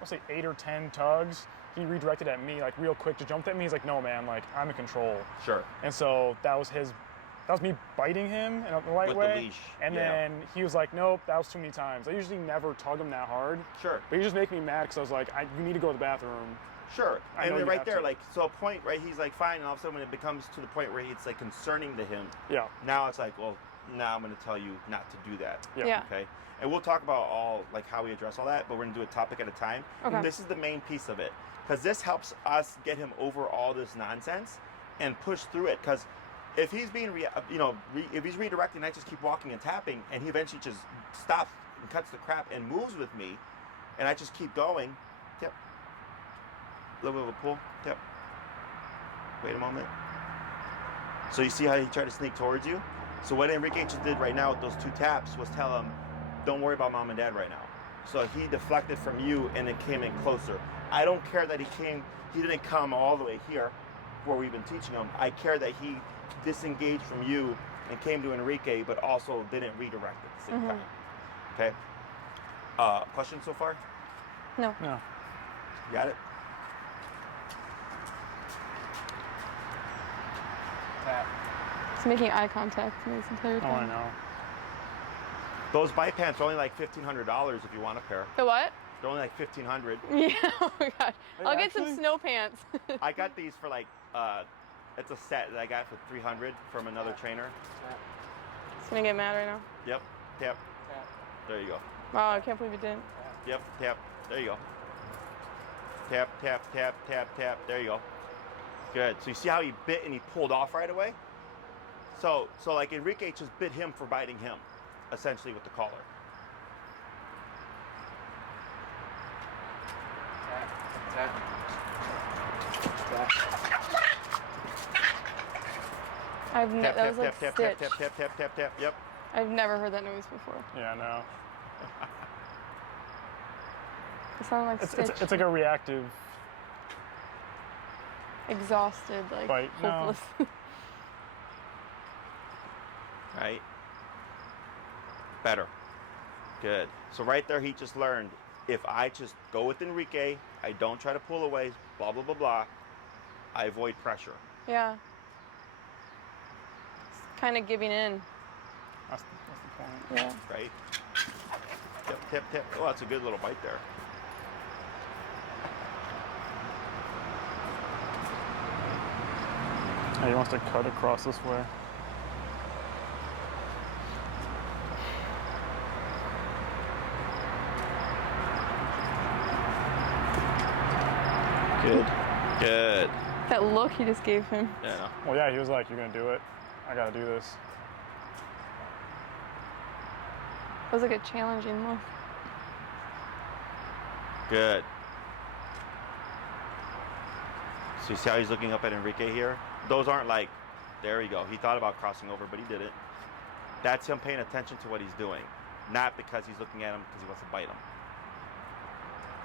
I'll say 8 or 10 tugs, he redirected at me like real quick to jump at me. He's like, no man, like I'm in control. Sure. And so that was me biting him in a right With way. the leash. And then he was like, nope, that was too many times. I usually never tug him that hard. Sure. But he just make me mad because I was like, you need to go to the bathroom. Sure. I know And then you right have there, to. like, so a point, right, he's like, fine, and all of a sudden when it becomes to the point where it's like concerning to him, Yeah. now it's like, well, now I'm going to tell you not to do that. Yeah. Okay. And we'll talk about all, like how we address all that, but we're going to do a topic at a time. Okay. And this is the main piece of it, because this helps us get him over all this nonsense and push through it. Because if he's being, if he's redirecting, I just keep walking and tapping, and he eventually just stops and cuts the crap and moves with me, and I just keep going. Tip. A little bit of a pull. Tip. Wait a moment. So you see how he tried to sneak towards you? So what Enrique just did right now with those 2 taps was tell him, don't worry about mom and dad right now. So he deflected from you and it came in closer. I don't care that he didn't come all the way here where we've been teaching him. I care that he disengaged from you and came to Enrique, but also didn't redirect at the same time. Okay? Questions so far? No. No. Got it? Tap. He's making eye contact with me this entire Oh, time. I know. Those bike pants are only like $1,500 if you want a pair. The what? They're only like $1,500. Yeah, oh my gosh. Hey, I'll get some actually- snow pants. I got these for like, it's a set that I got for $300 from another trainer. Tap. He's gonna get mad right now. Yep, tap. Tap. There you go. Wow, I can't believe you didn't. Yep, tap. There you go. Tap, tap, tap, tap, tap. There you go. Good. So you see how he bit and he pulled off right away? So like Enrique just bit him for biting him, essentially with the collar. Tap. Tap. Tap. That was like tap, Stitch. tap, tap, tap, tap, tap. Yep. I've never heard that noise before. Yeah, I know. It sounded like Stitch. It's like a reactive. Exhausted, like Bite, no. hopeless. Right. Better. Good. So right there he just learned, if I just go with Enrique, I don't try to pull away, blah, blah, blah, blah, I avoid pressure. Yeah. It's kind of giving in. That's the point. Yeah. Right? Tap, tap, tap. Oh, that's a good little bite there. He wants to cut across this way. Good. Good. That look he just gave him. Yeah, I know. Well, yeah, he was like, "You're gonna do it. I gotta do this." It was like a challenging look. Good. So you see how he's looking up at Enrique here? Those aren't like, there we go. He thought about crossing over, but he didn't. That's him paying attention to what he's doing, not because he's looking at him because he wants to bite him.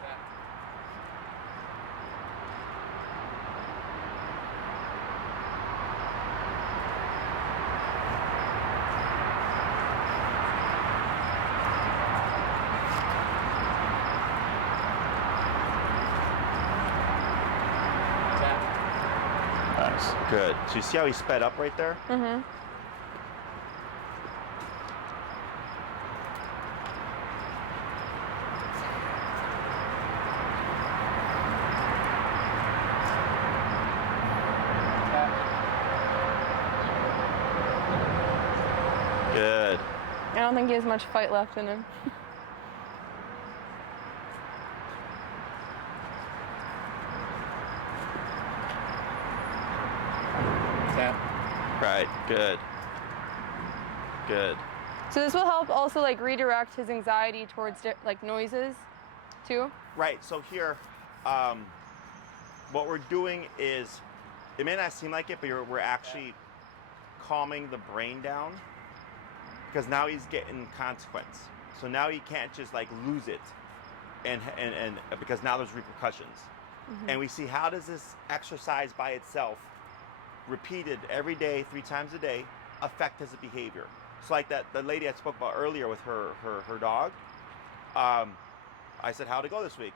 Tap. Tap. Nice. Good. So you see how he sped up right there? Mm-hmm. Good. I don't think he has much fight left in him. Tap. Right. Good. Good. So this will help also like redirect his anxiety towards like noises, too. Right. So here, what we're doing is, it may not seem like it, but we're actually calming the brain down, because now he's getting consequence. So now he can't just like lose it, and because now there's repercussions. And we see, how does this exercise by itself, repeated every day, 3 times a day, affect his behavior? So like the lady I spoke about earlier with her dog, I said, how'd it go this week?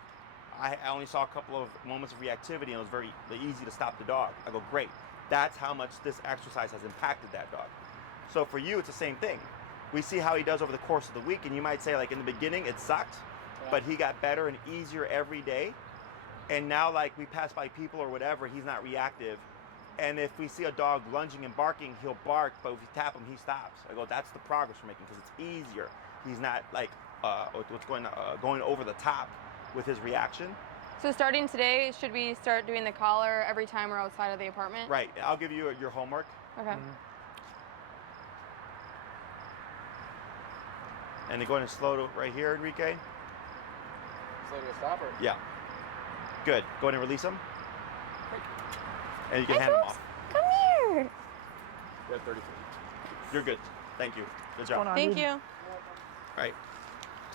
I only saw a couple of moments of reactivity, and it was very easy to stop the dog. I go, great. That's how much this exercise has impacted that dog. So for you, it's the same thing. We see how he does over the course of the week, and you might say, like, in the beginning it sucked, but he got better and easier every day. And now, like, we pass by people or whatever, he's not reactive, And if we see a dog lunging and barking, he'll bark, but if you tap him, he stops. I go, that's the progress we're making because it's easier. He's not like going over the top with his reaction. So starting today, should we start doing the collar every time we're outside of the apartment? Right. I'll give you your homework. Okay. And then go ahead and slow to right here, Enrique. Slow to a stopper. Yeah. Good. Go ahead and release him. And you can hand him off. Come here. You're at 30 feet. You're good. Thank you. Good job. Going on, Thank dude. you. Right.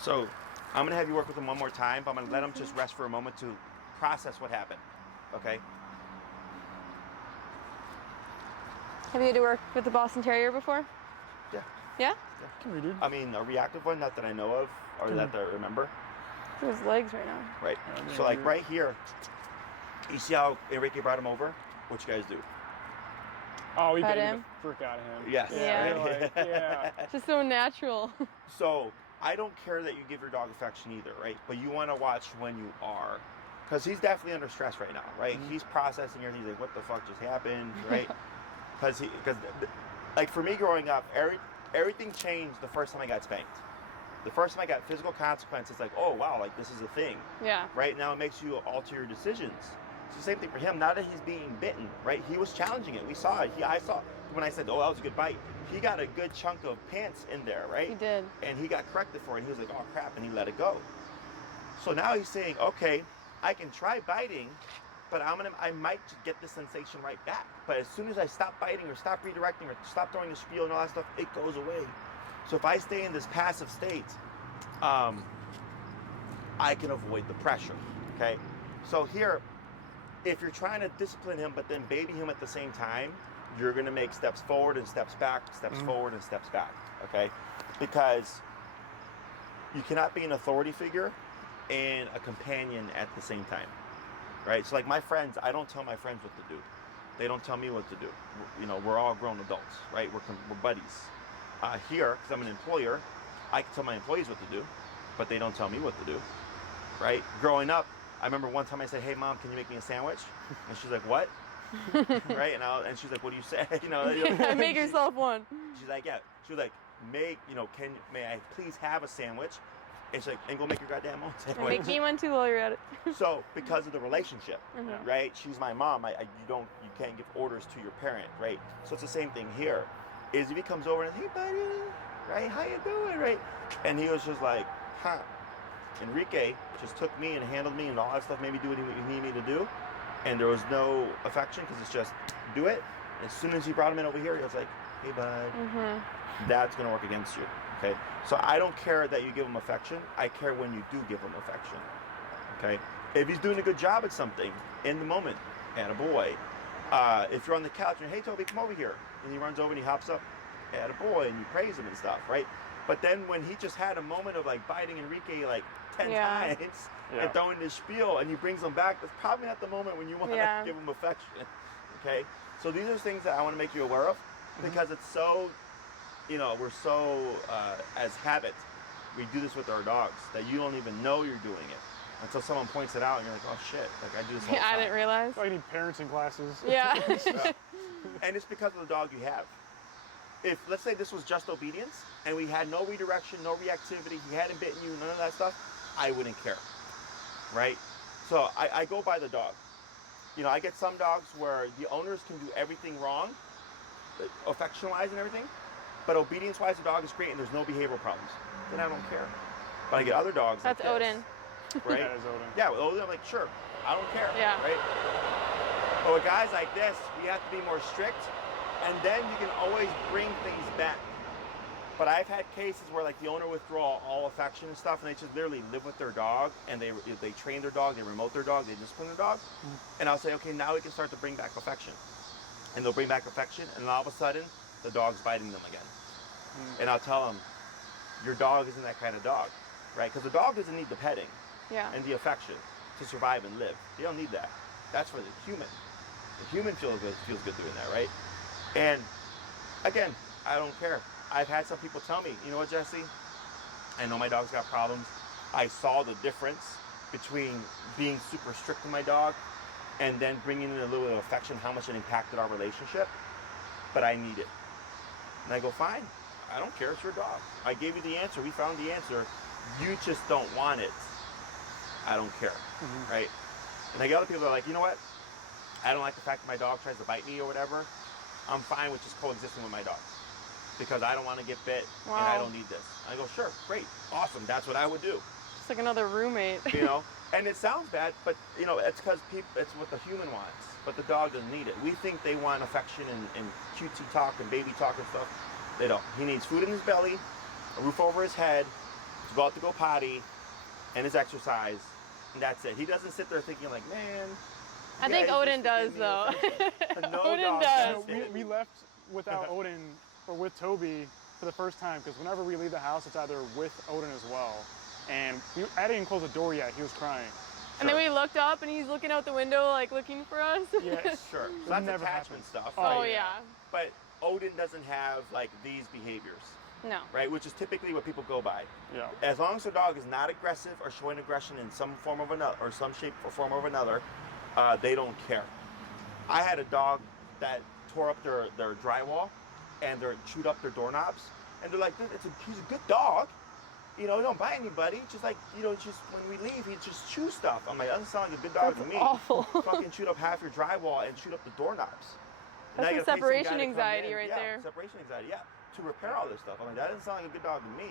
So I'm going to have you work with him one more time, but I'm going to let him just rest for a moment to process what happened. Okay? Have you had to work with the Boston Terrier before? Yeah. Yeah? Come here, dude. I mean, a reactive one, not that I know of, or that I remember. Look at his legs right now. Right. Yeah, So like right here, you see how Enrique brought him over? What you guys do? Oh, we Pet bit him? the frick out of him. Yes. Yeah. We're like, yeah. Just so natural. So I don't care that you give your dog affection either, right? But you want to watch when you are, because he's definitely under stress right now, right? He's processing everything. He's like, what the fuck just happened, right? Because like for me growing up, everything changed the first time I got spanked. The first time I got physical consequences, like, oh wow, like this is a thing. Yeah. Right now, it makes you alter your decisions. It's the same thing for him. Now that he's being bitten, right? He was challenging it. We saw it. I saw when I said, "Oh, that was a good bite." He got a good chunk of pants in there, right? He did. And he got corrected for it. And he was like, "Oh crap!" And he let it go. So now he's saying, "Okay, I can try biting, but I might get the sensation right back. But as soon as I stop biting or stop redirecting or stop throwing the spiel and all that stuff, it goes away. So if I stay in this passive state, I can avoid the pressure." Okay. So here, if you're trying to discipline him but then baby him at the same time, you're going to make steps forward and steps back, steps forward and steps back, okay? Because you cannot be an authority figure and a companion at the same time, right? So like my friends, I don't tell my friends what to do. They don't tell me what to do. You know, we're all grown adults, right? We're buddies. Here, because I'm an employer, I can tell my employees what to do, but they don't tell me what to do, right? Growing up, I remember one time I said, "Hey mom, can you make me a sandwich?" And she's like, "What?" Right? And she's like, "What do you say?" You know, Make yourself one. she's like, "Yeah." She was like, may I please have a sandwich?" And she's like, "And go make your goddamn own And sandwich." make me one too while you're at it. So because of the relationship, Mhm. right? She's my mom. You can't give orders to your parent, right? So it's the same thing here. Is if he comes over and, "Hey buddy, right? How you doing?" Right? And he was just like, "Huh." Enrique just took me and handled me and all that stuff, made me do what he needed me to do, and there was no affection because it's just do it. As soon as he brought him in over here, he was like, "Hey bud," that's gonna work against you. Okay, so I don't care that you give him affection. I care when you do give him affection. Okay, if he's doing a good job at something in the moment, attaboy. If you're on the couch and, "Hey Toby, come over here," and he runs over and he hops up, attaboy, and you praise him and stuff, right? But then when he just had a moment of like biting Enrique like 10 times and throwing this spiel and he brings him back, that's probably not the moment when you want to give him affection. Okay? So these are things that I want to make you aware of because it's so, we're so, as habit, we do this with our dogs that you don't even know you're doing it until someone points it out and you're like, "Oh shit, like I do this all the time." I didn't realize. I need parenting classes. Yeah. And it's because of the dog you have. If, let's say this was just obedience and we had no redirection, no reactivity, he hadn't bitten you, none of that stuff, I wouldn't care, right? So I go by the dog. I get some dogs where the owners can do everything wrong, affection-wise and everything, but obedience-wise the dog is great and there's no behavioral problems. Then I don't care. But I get other dogs That's like this, Odin. right? That is Odin. Yeah, with Odin, I'm like, sure, I don't care, Yeah. right? But with guys like this, we have to be more strict, and then you can always bring things back. But I've had cases where like the owner withdraw all affection and stuff, and they just literally live with their dog, and they train their dog, they remote their dog, they discipline their dog, and I'll say, "Okay, now we can start to bring back affection," and they'll bring back affection, and all of a sudden the dog's biting them again, and I'll tell them, "Your dog isn't that kind of dog, right? Because the dog doesn't need the petting and the affection to survive and live. They don't need that. That's for the human. The human feels good doing that, right?" And again, I don't care. I've had some people tell me, "You know what, Jesse? I know my dog's got problems. I saw the difference between being super strict with my dog and then bringing in a little bit of affection, how much it impacted our relationship, but I need it. And I go, fine, I don't care, it's your dog. I gave you the answer, we found the answer, you just don't want it. I don't care, right? And I get other people that are like, you know what? I don't like the fact that my dog tries to bite me or whatever. I'm fine with just coexisting with my dog because I don't want to get bit and I don't need this. I go, sure, great, awesome, that's what I would do. It's like another roommate. You know, and it sounds bad, but you know, it's because it's what the human wants, but the dog doesn't need it. We think they want affection and cutesy talk and baby talk and stuff. They don't. He needs food in his belly, a roof over his head, to go out to go potty, and his exercise, and that's it. He doesn't sit there thinking like, man. I think Odin does though. No Odin dog does. We left without Odin or with Toby for the first time because whenever we leave the house, it's either with Odin as well. And I didn't even close the door yet. He was crying. And then we looked up and he's looking out the window like looking for us. Yeah, Sure. So that's never attachment happened. stuff. Oh yeah. But Odin doesn't have like these behaviors, No. right? Which is typically what people go by. Yeah. As long as the dog is not aggressive or showing aggression in some form of another, or some shape or form of another, they don't care. I had a dog that tore up their drywall and they chewed up their doorknobs, and they're like, dude, he's a good dog. You know, he don't bite anybody. Just like, you know, just when we leave, he just chews stuff. I'm like, that doesn't sound like a good dog That's to me. awful. Fucking chewed up half your drywall and chewed up the doorknobs. And That's I some gotta pay some guy separation to come anxiety in. right Yeah, there. Separation anxiety, yeah. To repair all this stuff. I'm like, that doesn't sound like a good dog to me.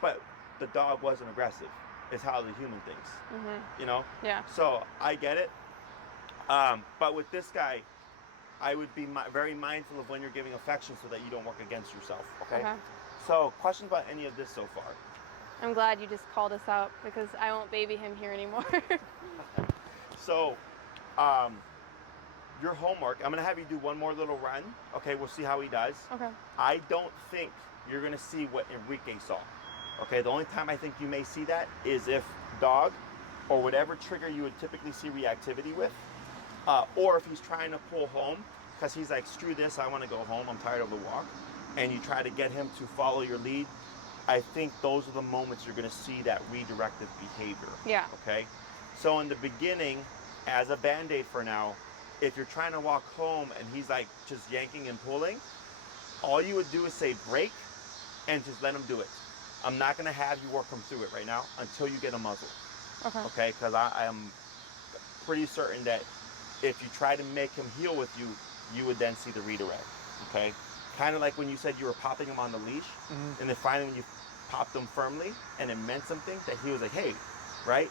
But the dog wasn't aggressive. It's how the human thinks. You know? Yeah. So I get it. But with this guy, I would be very mindful of when you're giving affection so that you don't work against yourself. Okay? So questions about any of this so far? I'm glad you just called us out because I won't baby him here anymore. So, your homework, I'm going to have you do one more little run. Okay, we'll see how he does. Okay. I don't think you're going to see what Enrique saw. Okay, the only time I think you may see that is if dog or whatever trigger you would typically see reactivity with, or if he's trying to pull home because he's like, screw this, I want to go home, I'm tired of the walk, and you try to get him to follow your lead. I think those are the moments you're going to see that redirective behavior. Yeah. Okay? So in the beginning, as a Band-Aid for now, if you're trying to walk home and he's like just yanking and pulling, all you would do is say break and just let him do it. I'm not going to have you work him through it right now until you get a muzzle. Okay? Because I am pretty certain that if you try to make him heel with you, you would then see the redirect. Okay? Kind of like when you said you were popping him on the leash, and then finally when you popped him firmly and it meant something, that he was like, hey, right?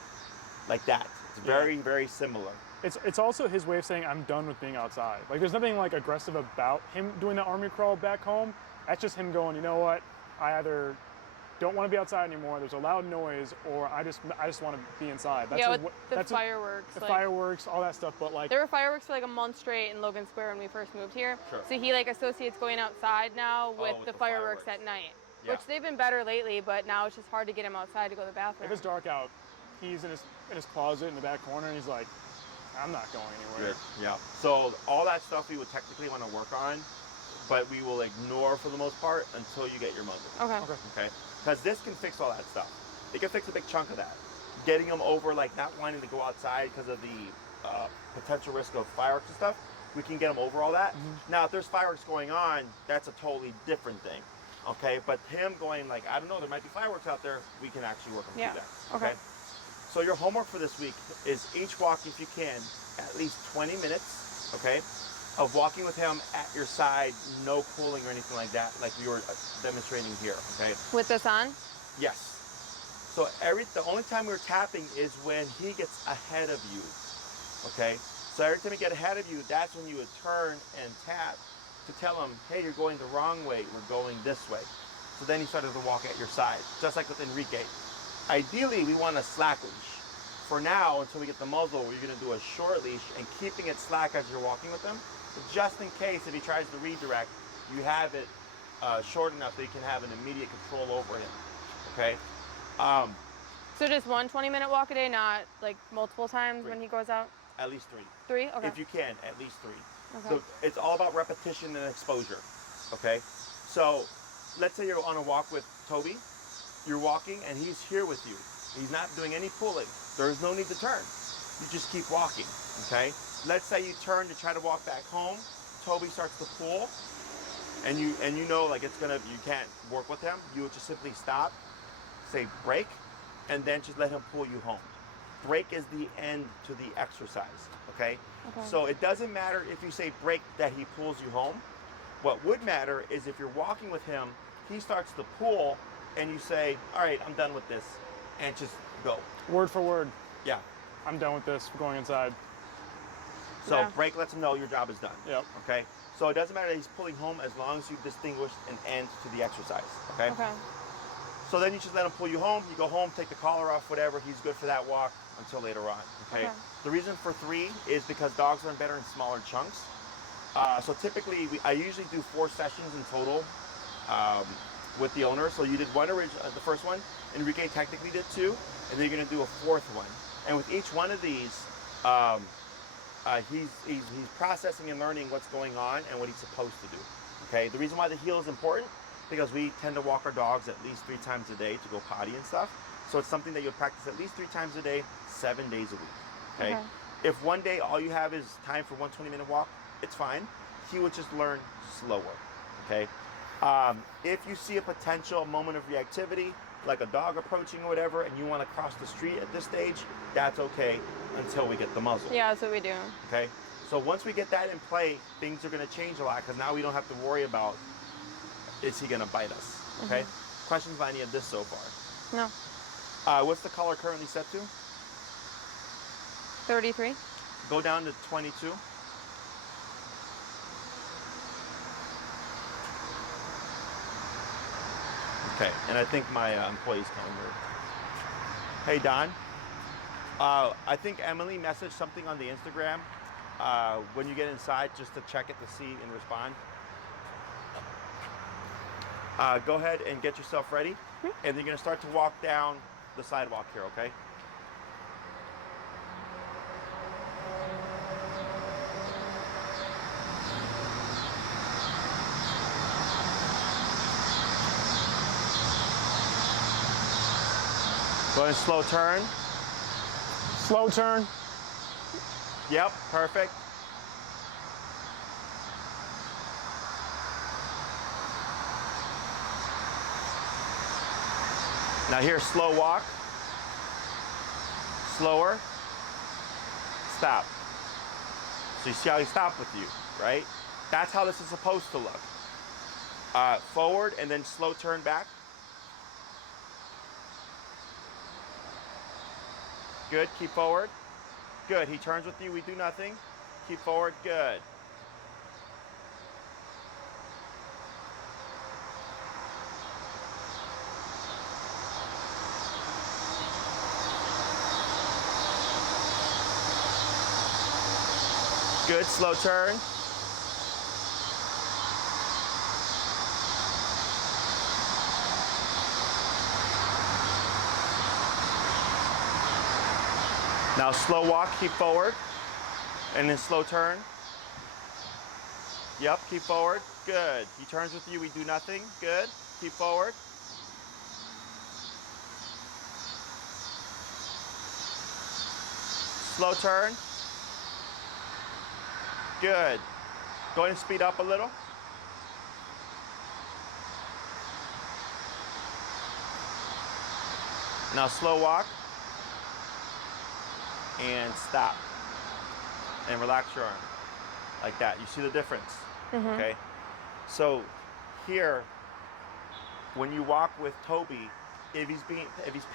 Like that. It's very, very similar. It's also his way of saying I'm done with being outside. Like there's nothing like aggressive about him doing the army crawl back home. That's just him going, you know what? I either don't want to be outside anymore. There's a loud noise, or I just want to be inside. That's Yeah, his, with the that's fireworks. the like, fireworks, all that stuff. But like there were fireworks for like a month straight in Logan Square when we first moved here. Sure. So he like associates going outside now with, with the the fireworks fireworks. at night. Yeah. Which they've been better lately, but now it's just hard to get him outside to go to the bathroom. if it's dark out, he's in his closet in the back corner, and he's like, I'm not going anywhere. Good. Yeah. So all that stuff we would technically want to work on, but we will ignore for the most part until you get your muzzle. Okay. Okay? Because this can fix all that stuff. It can fix a big chunk of that. Getting them over like not wanting to go outside because of the potential risk of fireworks and stuff, we can get them over all that. Now, if there's fireworks going on, that's a totally different thing. Okay? But him going like, I don't know, there might be fireworks out there, we can actually work him through that. Okay. So your homework for this week is each walk, if you can, at least 20 minutes, okay, of walking with him at your side, no pulling or anything like that, like we were demonstrating here, okay? With this on? Yes. So the only time we're tapping is when he gets ahead of you, okay? So every time you get ahead of you, that's when you would turn and tap to tell him, hey, you're going the wrong way, we're going this way. So then he started to walk at your side, just like with Enrique. Ideally, we want a slack leash. For now, until we get the muzzle, we're going to do a short leash and keeping it slack as you're walking with him. But just in case, if he tries to redirect, you have it short enough that you can have an immediate control over him. Okay? So just one 20-minute walk a day, not like multiple times when he goes out? At least 3. 3? Okay. If you can, at least 3. Okay. So it's all about repetition and exposure. Okay? So let's say you're on a walk with Toby. You're walking and he's here with you. He's not doing any pulling. There's no need to turn. You just keep walking, okay? let's say you turn to try to walk back home, Toby starts to pull, and you know like you can't work with him. You would just simply stop, say break, and then just let him pull you home. Break is the end to the exercise, okay? So it doesn't matter if you say break that he pulls you home. What would matter is if you're walking with him, he starts to pull, and you say, all right, I'm done with this, and just go. Word for word. Yeah. I'm done with this. We're going inside. So break lets him know your job is done. Yep. Okay? So it doesn't matter that he's pulling home as long as you've distinguished an end to the exercise. Okay? So then you just let him pull you home. You go home, take the collar off, whatever. He's good for that walk until later on. Okay? The reason for 3 is because dogs learn better in smaller chunks. So typically, I usually do 4 sessions in total with the owner. So you did one the first one. Enrique technically did 2, and then you're going to do a 4th one. And with each one of these, he's processing and learning what's going on and what he's supposed to do. Okay. The reason why the heel is important because we tend to walk our dogs at least 3 times a day to go potty and stuff. So it's something that you'll practice at least 3 times a day, 7 days a week. Okay. If one day all you have is time for one 20-minute walk, it's fine. He would just learn slower. Okay. If you see a potential moment of reactivity, like a dog approaching or whatever, and you want to cross the street at this stage, that's okay until we get the muzzle. Yeah, that's what we do. Okay? So once we get that in play, things are going to change a lot because now we don't have to worry about, is he going to bite us? Okay? Questions on any of this so far? No. What's the collar currently set to? 33. Go down to 22. Okay, and I think my employee's coming here. Hey, Don. I think Emily messaged something on the Instagram when you get inside just to check it to see and respond. Go ahead and get yourself ready, and then you're going to start to walk down the sidewalk here, okay? Go ahead and slow turn. Slow turn. Yep, perfect. Now here, slow walk. Slower. Stop. So you see how he stopped with you, right? That's how this is supposed to look. Forward and then slow turn back. Good, keep forward. Good, he turns with you, we do nothing. Keep forward, good. Good, slow turn. Now slow walk, keep forward, and then slow turn. Yep, keep forward, good. He turns with you, we do nothing, good. Keep forward. Slow turn. Good. Go ahead and speed up a little. Now slow walk. And stop. And relax your arm. Like that. You see the difference? Okay? So here, when you walk with Toby, if he's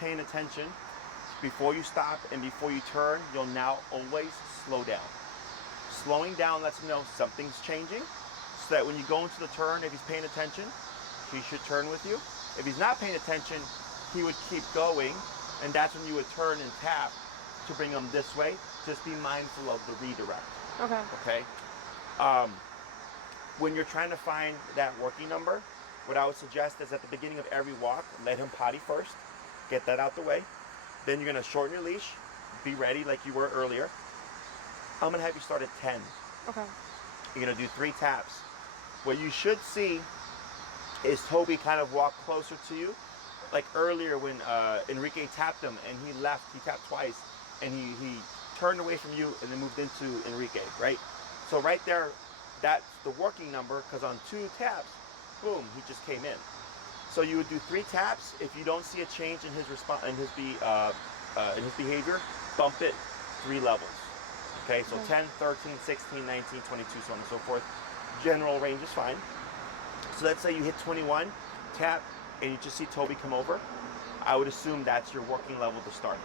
paying attention, before you stop and before you turn, you'll now always slow down. Slowing down lets him know something's changing, so that when you go into the turn, if he's paying attention, he should turn with you. If he's not paying attention, he would keep going, and that's when you would turn and tap to bring him this way. Just be mindful of the redirect. Okay. Okay? When you're trying to find that working number, what I would suggest is at the beginning of every walk, let him potty first, get that out the way. Then you're going to shorten your leash, be ready like you were earlier. I'm going to have you start at 10. Okay. You're going to do 3 taps. What you should see is Toby kind of walk closer to you. Like earlier when Enrique tapped him and he left, he tapped twice, and he turned away from you and then moved into Enrique, right? So right there, that's the working number, because on 2 taps, boom, he just came in. So you would do 3 taps. If you don't see a change in his response, in his behavior, bump it 3 levels. Okay, so 10, 13, 16, 19, 22, so on and so forth. General range is fine. So let's say you hit 21, tap, and you just see Toby come over. I would assume that's your working level to start,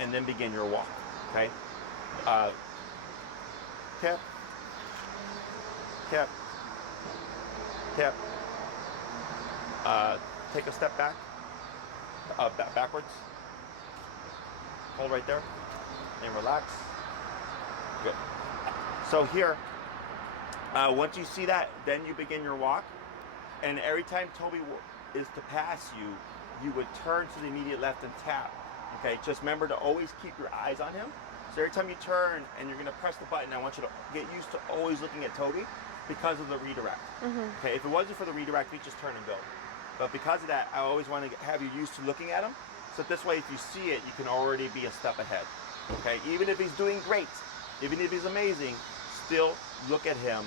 and then begin your walk. Okay, tap, tap, tap. Take a step back, backwards. Hold right there, and relax. Good. So here, once you see that, then you begin your walk, and every time Toby is to pass you, you would turn to the immediate left and tap. Okay, just remember to always keep your eyes on him. So every time you turn and you're gonna press the button, I want you to get used to always looking at Toby because of the redirect. Okay, if it wasn't for the redirect, we just turn and go. But because of that, I always want to have you used to looking at him. So this way, if you see it, you can already be a step ahead. Okay, even if he's doing great, even if he's amazing, still look at him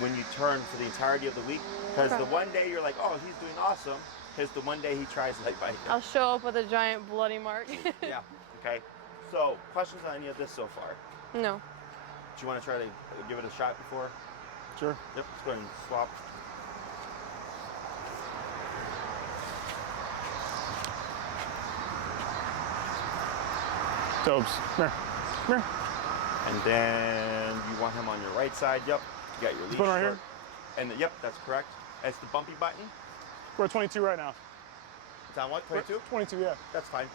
when you turn for the entirety of the week. Because the one day you're like, oh, he's doing awesome. Here's the one day he tries like biting. I'll show up with a giant bloody mark. Yeah. Okay. So, questions on any of this so far? No. Do you want to try to give it a shot before? Sure. Yep. Let's go ahead and swap. Tobes, come here. Come here. And then you want him on your right side. Yep. You got your leash one right short. here? And yep, that's correct. It's the bumpy button. We're at 22 right now. It's on what? 22? 22, yeah. That's fine.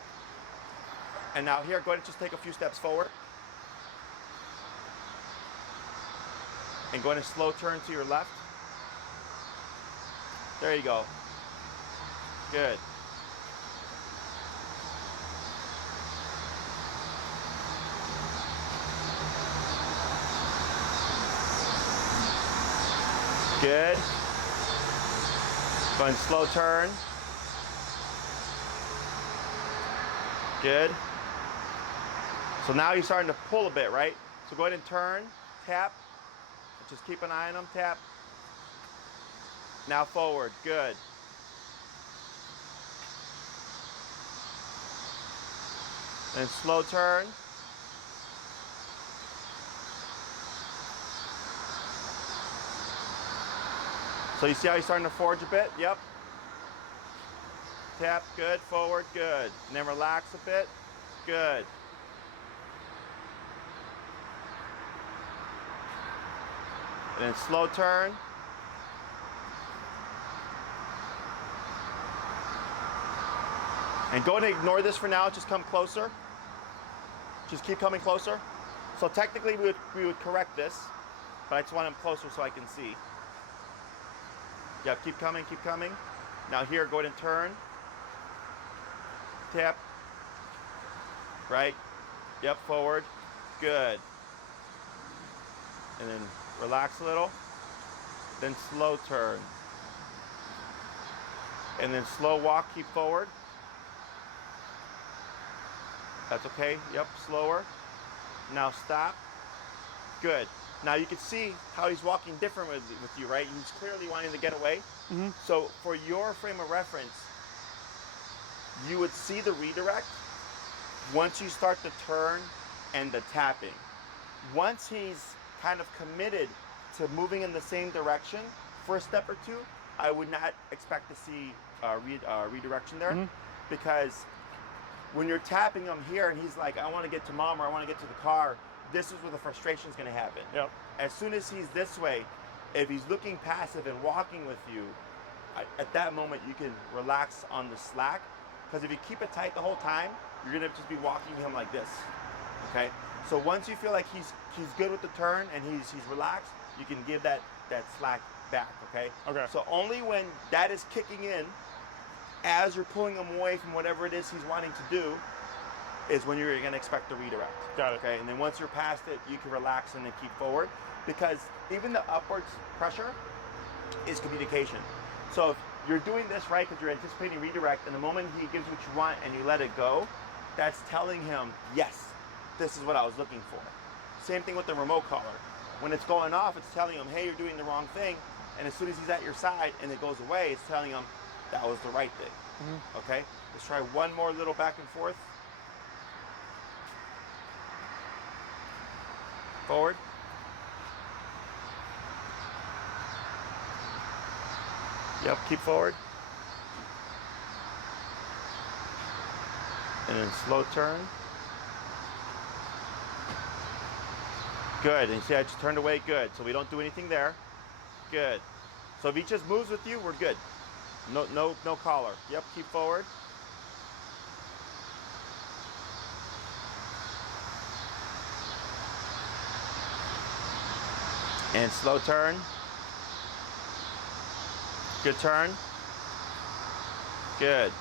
And now here, go ahead and just take a few steps forward. And go ahead and slow turn to your left. There you go. Good. Good. Go ahead and slow turn. Good. So now you're starting to pull a bit, right? So go ahead and turn, tap. Just keep an eye on them, tap. Now forward, good. And slow turn. So you see how he's starting to forge a bit? Yep. Tap, good, forward, good. And then relax a bit, good. And then slow turn. And go ahead and ignore this for now, just come closer. Just keep coming closer. So technically we would correct this, but I just want him closer so I can see. Yep, keep coming, keep coming. Now here, go ahead and turn. Tap. Right. Yep, forward. Good. And then relax a little. Then slow turn. And then slow walk, keep forward. That's okay. Yep, slower. Now stop. Good. Now you can see how he's walking different with you, right? He's clearly wanting to get away. Mm-hmm. So for your frame of reference, you would see the redirect once you start the turn and the tapping. Once he's kind of committed to moving in the same direction for a step or two, I would not expect to see redirection there, because when you're tapping him here and he's like, I want to get to mom or I want to get to the car, this is where the frustration is going to happen. Yep. As soon as he's this way, if he's looking passive and walking with you, at that moment you can relax on the slack, because if you keep it tight the whole time, you're going to just be walking him like this. Okay? So once you feel like he's good with the turn and he's relaxed, you can give that slack back, okay? Okay. So only when that is kicking in, as you're pulling him away from whatever it is he's wanting to do, is when you're going to expect the redirect. Got it. Okay, and then once you're past it, you can relax and then keep forward, because even the upwards pressure is communication. So if you're doing this right because you're anticipating redirect, and the moment he gives what you want and you let it go, that's telling him, yes, this is what I was looking for. Same thing with the remote collar. When it's going off, it's telling him, hey, you're doing the wrong thing. And as soon as he's at your side and it goes away, it's telling him that was the right thing. Okay? Let's try one more little back and forth. Forward. Yep, keep forward. And then slow turn. Good, and you see I just turned away, good. So we don't do anything there. Good. So if he just moves with you, we're good. No collar. Yep, keep forward. And slow turn. Good turn. Good.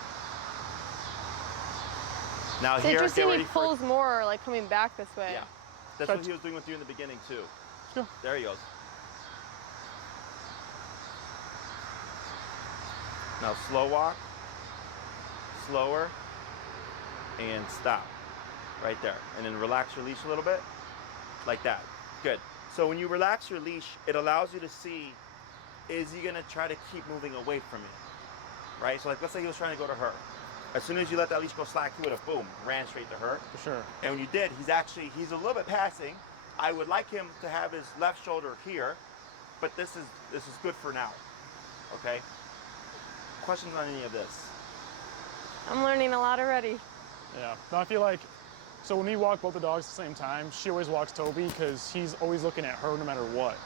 Now It's here, get interesting ready he pulls more like coming back this way. Yeah. That's what he was doing with you in the beginning too. Sure. There he goes. Now slow walk, slower, and stop. Right there. And then relax your leash a little bit. Like that. Good. So when you relax your leash, it allows you to see, is he gonna try to keep moving away from you? Right? So like let's say he was trying to go to her. As soon as you let that leash go slack, he would have, boom, ran straight to her. For sure. And when you did, he's a little bit passing. I would like him to have his left shoulder here, but this is good for now. Okay? Questions on any of this? I'm learning a lot already. Yeah. No, I feel like, so when we walk both the dogs at the same time, she always walks Toby because he's always looking at her no matter what.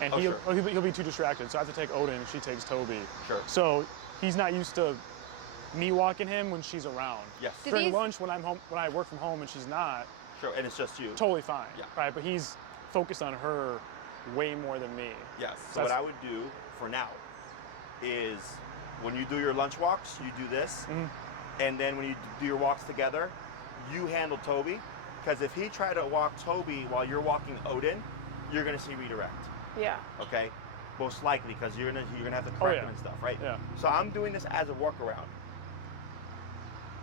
And he'll be too distracted. So I have to take Odin and she takes Toby. Sure. So he's not used to me walking him when she's around. Yes. During lunch when I'm home, when I work from home and she's not. Sure, and it's just you. Totally fine. Yeah. Right, but he's focused on her way more than me. Yes. So what I would do for now is when you do your lunch walks, you do this. And then when you do your walks together, you handle Toby. Because if he tried to walk Toby while you're walking Odin, you're gonna see redirect. Yeah. Okay? Most likely, because you're gonna have to correct him and stuff, right? Yeah. So I'm doing this as a workaround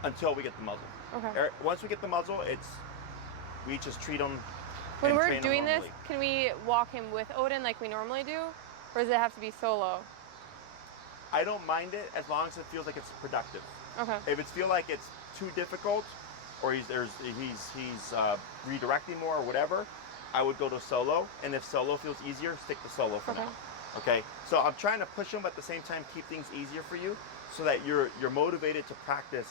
until we get the muzzle. Okay. Once we get the muzzle, we just treat them. When we're doing this, can we walk him with Odin like we normally do? Or does it have to be solo? I don't mind it as long as it feels like it's productive. Okay. If it feels like it's too difficult, or he's redirecting more or whatever, I would go to solo. And if solo feels easier, stick to solo for now. Okay. So I'm trying to push them at the same time, keep things easier for you, so that you're motivated to practice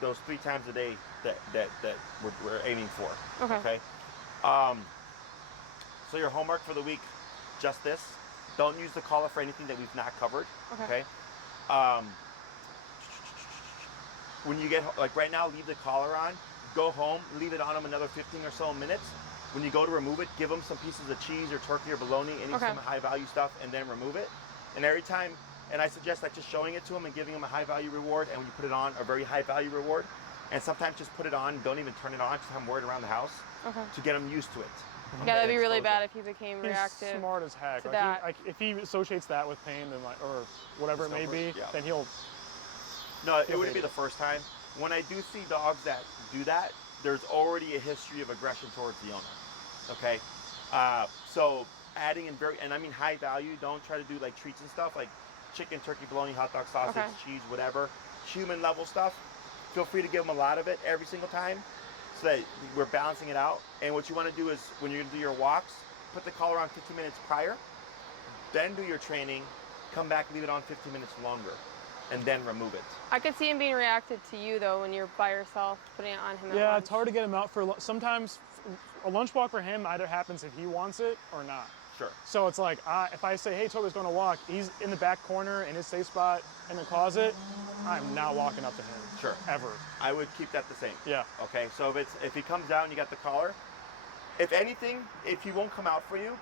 those 3 times a day that we're aiming for. Okay. So your homework for the week, just this. Don't use the collar for anything that we've not covered. Okay. When you get, like right now, leave the collar on, go home, leave it on him another 15 or so minutes. When you go to remove it, give him some pieces of cheese or turkey or bologna, some high value stuff, and then remove it. And every time, and I suggest like just showing it to him and giving him a high value reward, and when you put it on, a very high value reward. And sometimes just put it on, don't even turn it on, just have him wear it around the house to get him used to it. Yeah, that'd be really bad if he became He's reactive. smart as heck. Like if he associates that with pain, then or whatever it may be, then he'll. No, it wouldn't be the first time. When I do see dogs that do that, there's already a history of aggression towards the owner. Okay, so adding in and I mean high value. Don't try to do like treats and stuff like chicken, turkey, bologna, hot dog, sausage, cheese, whatever. Human level stuff. Feel free to give them a lot of it every single time, so that we're balancing it out. And what you want to do is when you're gonna do your walks, put the collar on 15 minutes prior, then do your training, come back, leave it on 15 minutes longer, and then remove it. I could see him being reactive to you though when you're by yourself, putting it on him. Yeah, it's hard to get him out for sometimes. A lunch walk for him either happens if he wants it or not. Sure. So it's like if I say, hey, Toby's going to walk, he's in the back corner in his safe spot in the closet, I'm not walking up to him. Sure. Ever. I would keep that the same. Yeah. Okay, so if he comes down, you got the collar. If anything, if he won't come out for you,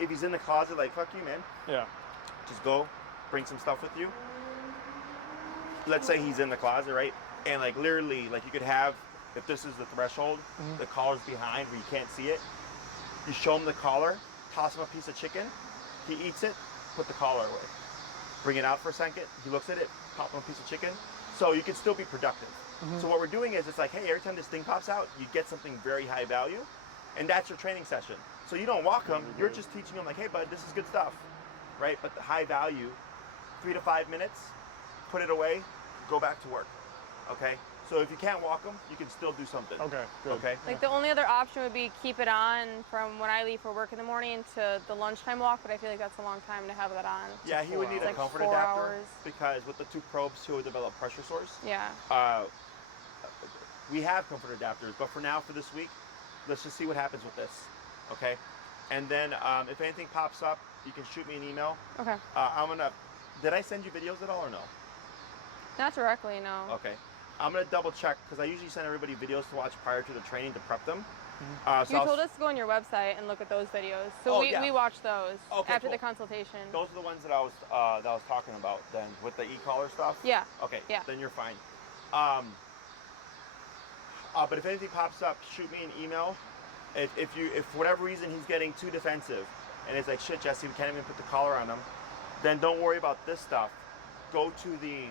if he's in the closet, like, fuck you, man. Yeah. Just go, bring some stuff with you. Let's say he's in the closet, right? And like literally, like you could have, if this is the threshold, the collar's behind where you can't see it. You show him the collar, toss him a piece of chicken, he eats it, put the collar away. Bring it out for a second, he looks at it, pop him a piece of chicken. So you can still be productive. So what we're doing is, it's like, hey, every time this thing pops out, you get something very high value, and that's your training session. So you don't walk them, you're just teaching them like, hey bud, this is good stuff, right? But the high value, 3 to 5 minutes, put it away, go back to work, okay? So if you can't walk them, you can still do something. Okay, good. Okay? Like the only other option would be keep it on from when I leave for work in the morning to the lunchtime walk, but I feel like that's a long time to have that on. Yeah, he would need a Like comfort 4 adapter hours. because with the 2 probes, he would develop pressure sores. Yeah. We have comfort adapters, but for now, for this week, let's just see what happens with this, okay? And then if anything pops up, you can shoot me an email. Okay. Did I send you videos at all or no? Not directly, no. Okay. I'm gonna double check because I usually send everybody videos to watch prior to the training to prep them. You told us to go on your website and look at those videos, so Oh, we yeah. watched those Okay, after cool. the consultation. Those are the ones that I was talking about then with the e-collar stuff. Yeah. Okay. Yeah. Then you're fine. But if anything pops up, shoot me an email. If for whatever reason he's getting too defensive, and it's like, shit, Jesse, we can't even put the collar on him, then don't worry about this stuff. Go to the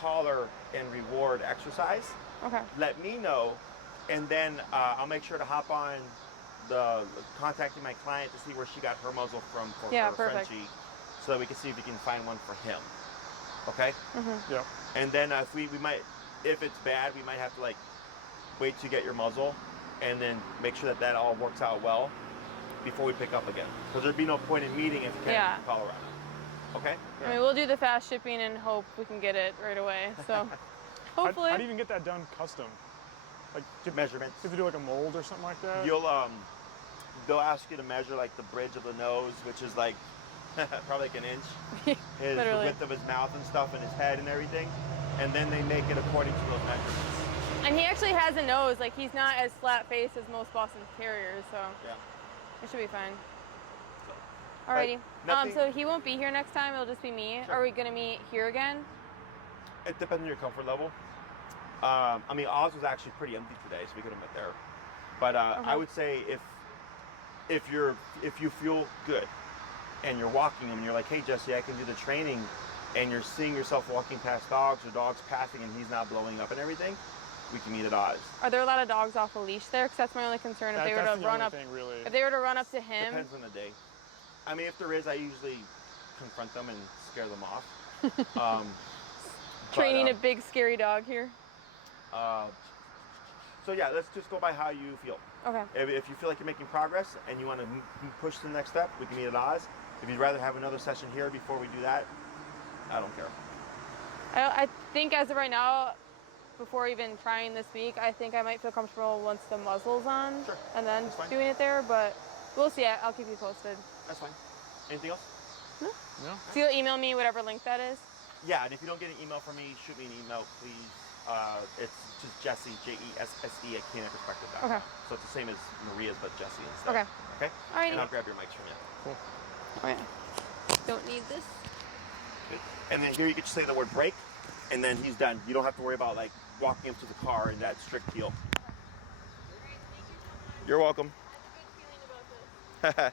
collar and reward exercise. Okay. Let me know, and then I'll make sure to hop on contacting my client to see where she got her muzzle from for Yeah, her perfect. Frenchie, so that we can see if we can find one for him. Okay. Yeah. And then if we might, if it's bad, we might have to like wait to get your muzzle, and then make sure that all works out well before we pick up again. Because there'd be no point in meeting if you can't Yeah. get Colorado. Okay. I mean, we'll do the fast shipping and hope we can get it right away. So hopefully. How do you even get that done custom? Like Measurements. You have to do like a mold or something like that? You'll they'll ask you to measure like the bridge of the nose, which is like probably like an inch. The Literally. width of his mouth and stuff, and his head and everything, and then they make it according to those measurements. And he actually has a nose, like he's not as flat faced as most Boston Terriers, so Yeah. it should be fine. Alrighty. nothing- So he won't be here next time, it'll just be me. Sure. Are we gonna meet here again? It depends on your comfort level. I mean, Oz was actually pretty empty today, so we could have met there. But I would say if you feel good and you're walking them and you're like, hey Jesse, I can do the training, and you're seeing yourself walking past dogs or dogs passing and he's not blowing up and everything, we can meet at Oz. Are there a lot of dogs off a leash there? Because that's my only concern. If they were That's to the run only up, thing, really. if they were to run up to him, Depends on the day. I mean, if there is, I usually confront them and scare them off. training but, a big scary dog here. So yeah, let's just go by how you feel. Okay. If you feel like you're making progress and you want to push to the next step, we can meet at Oz. If you'd rather have another session here before we do that, I don't care. I think as of right now, before even trying this week, I think I might feel comfortable once the muzzle's on, Sure. and then That's fine. doing it there. But we'll see. I'll keep you posted. That's fine. Anything else? No? So you'll email me whatever link that is. Yeah, and if you don't get an email from me, shoot me an email, please. It's just Jesse, Jesse at CanInPerspective.com. Okay. So it's the same as Maria's, but Jesse instead. Okay. Okay? Alrighty. And I'll grab your mics from you. Cool. Okay. Don't need this. Good. And then here you get to say the word break, and then he's done. You don't have to worry about like walking up to the car in that strict deal. You're welcome. I have a good feeling about this.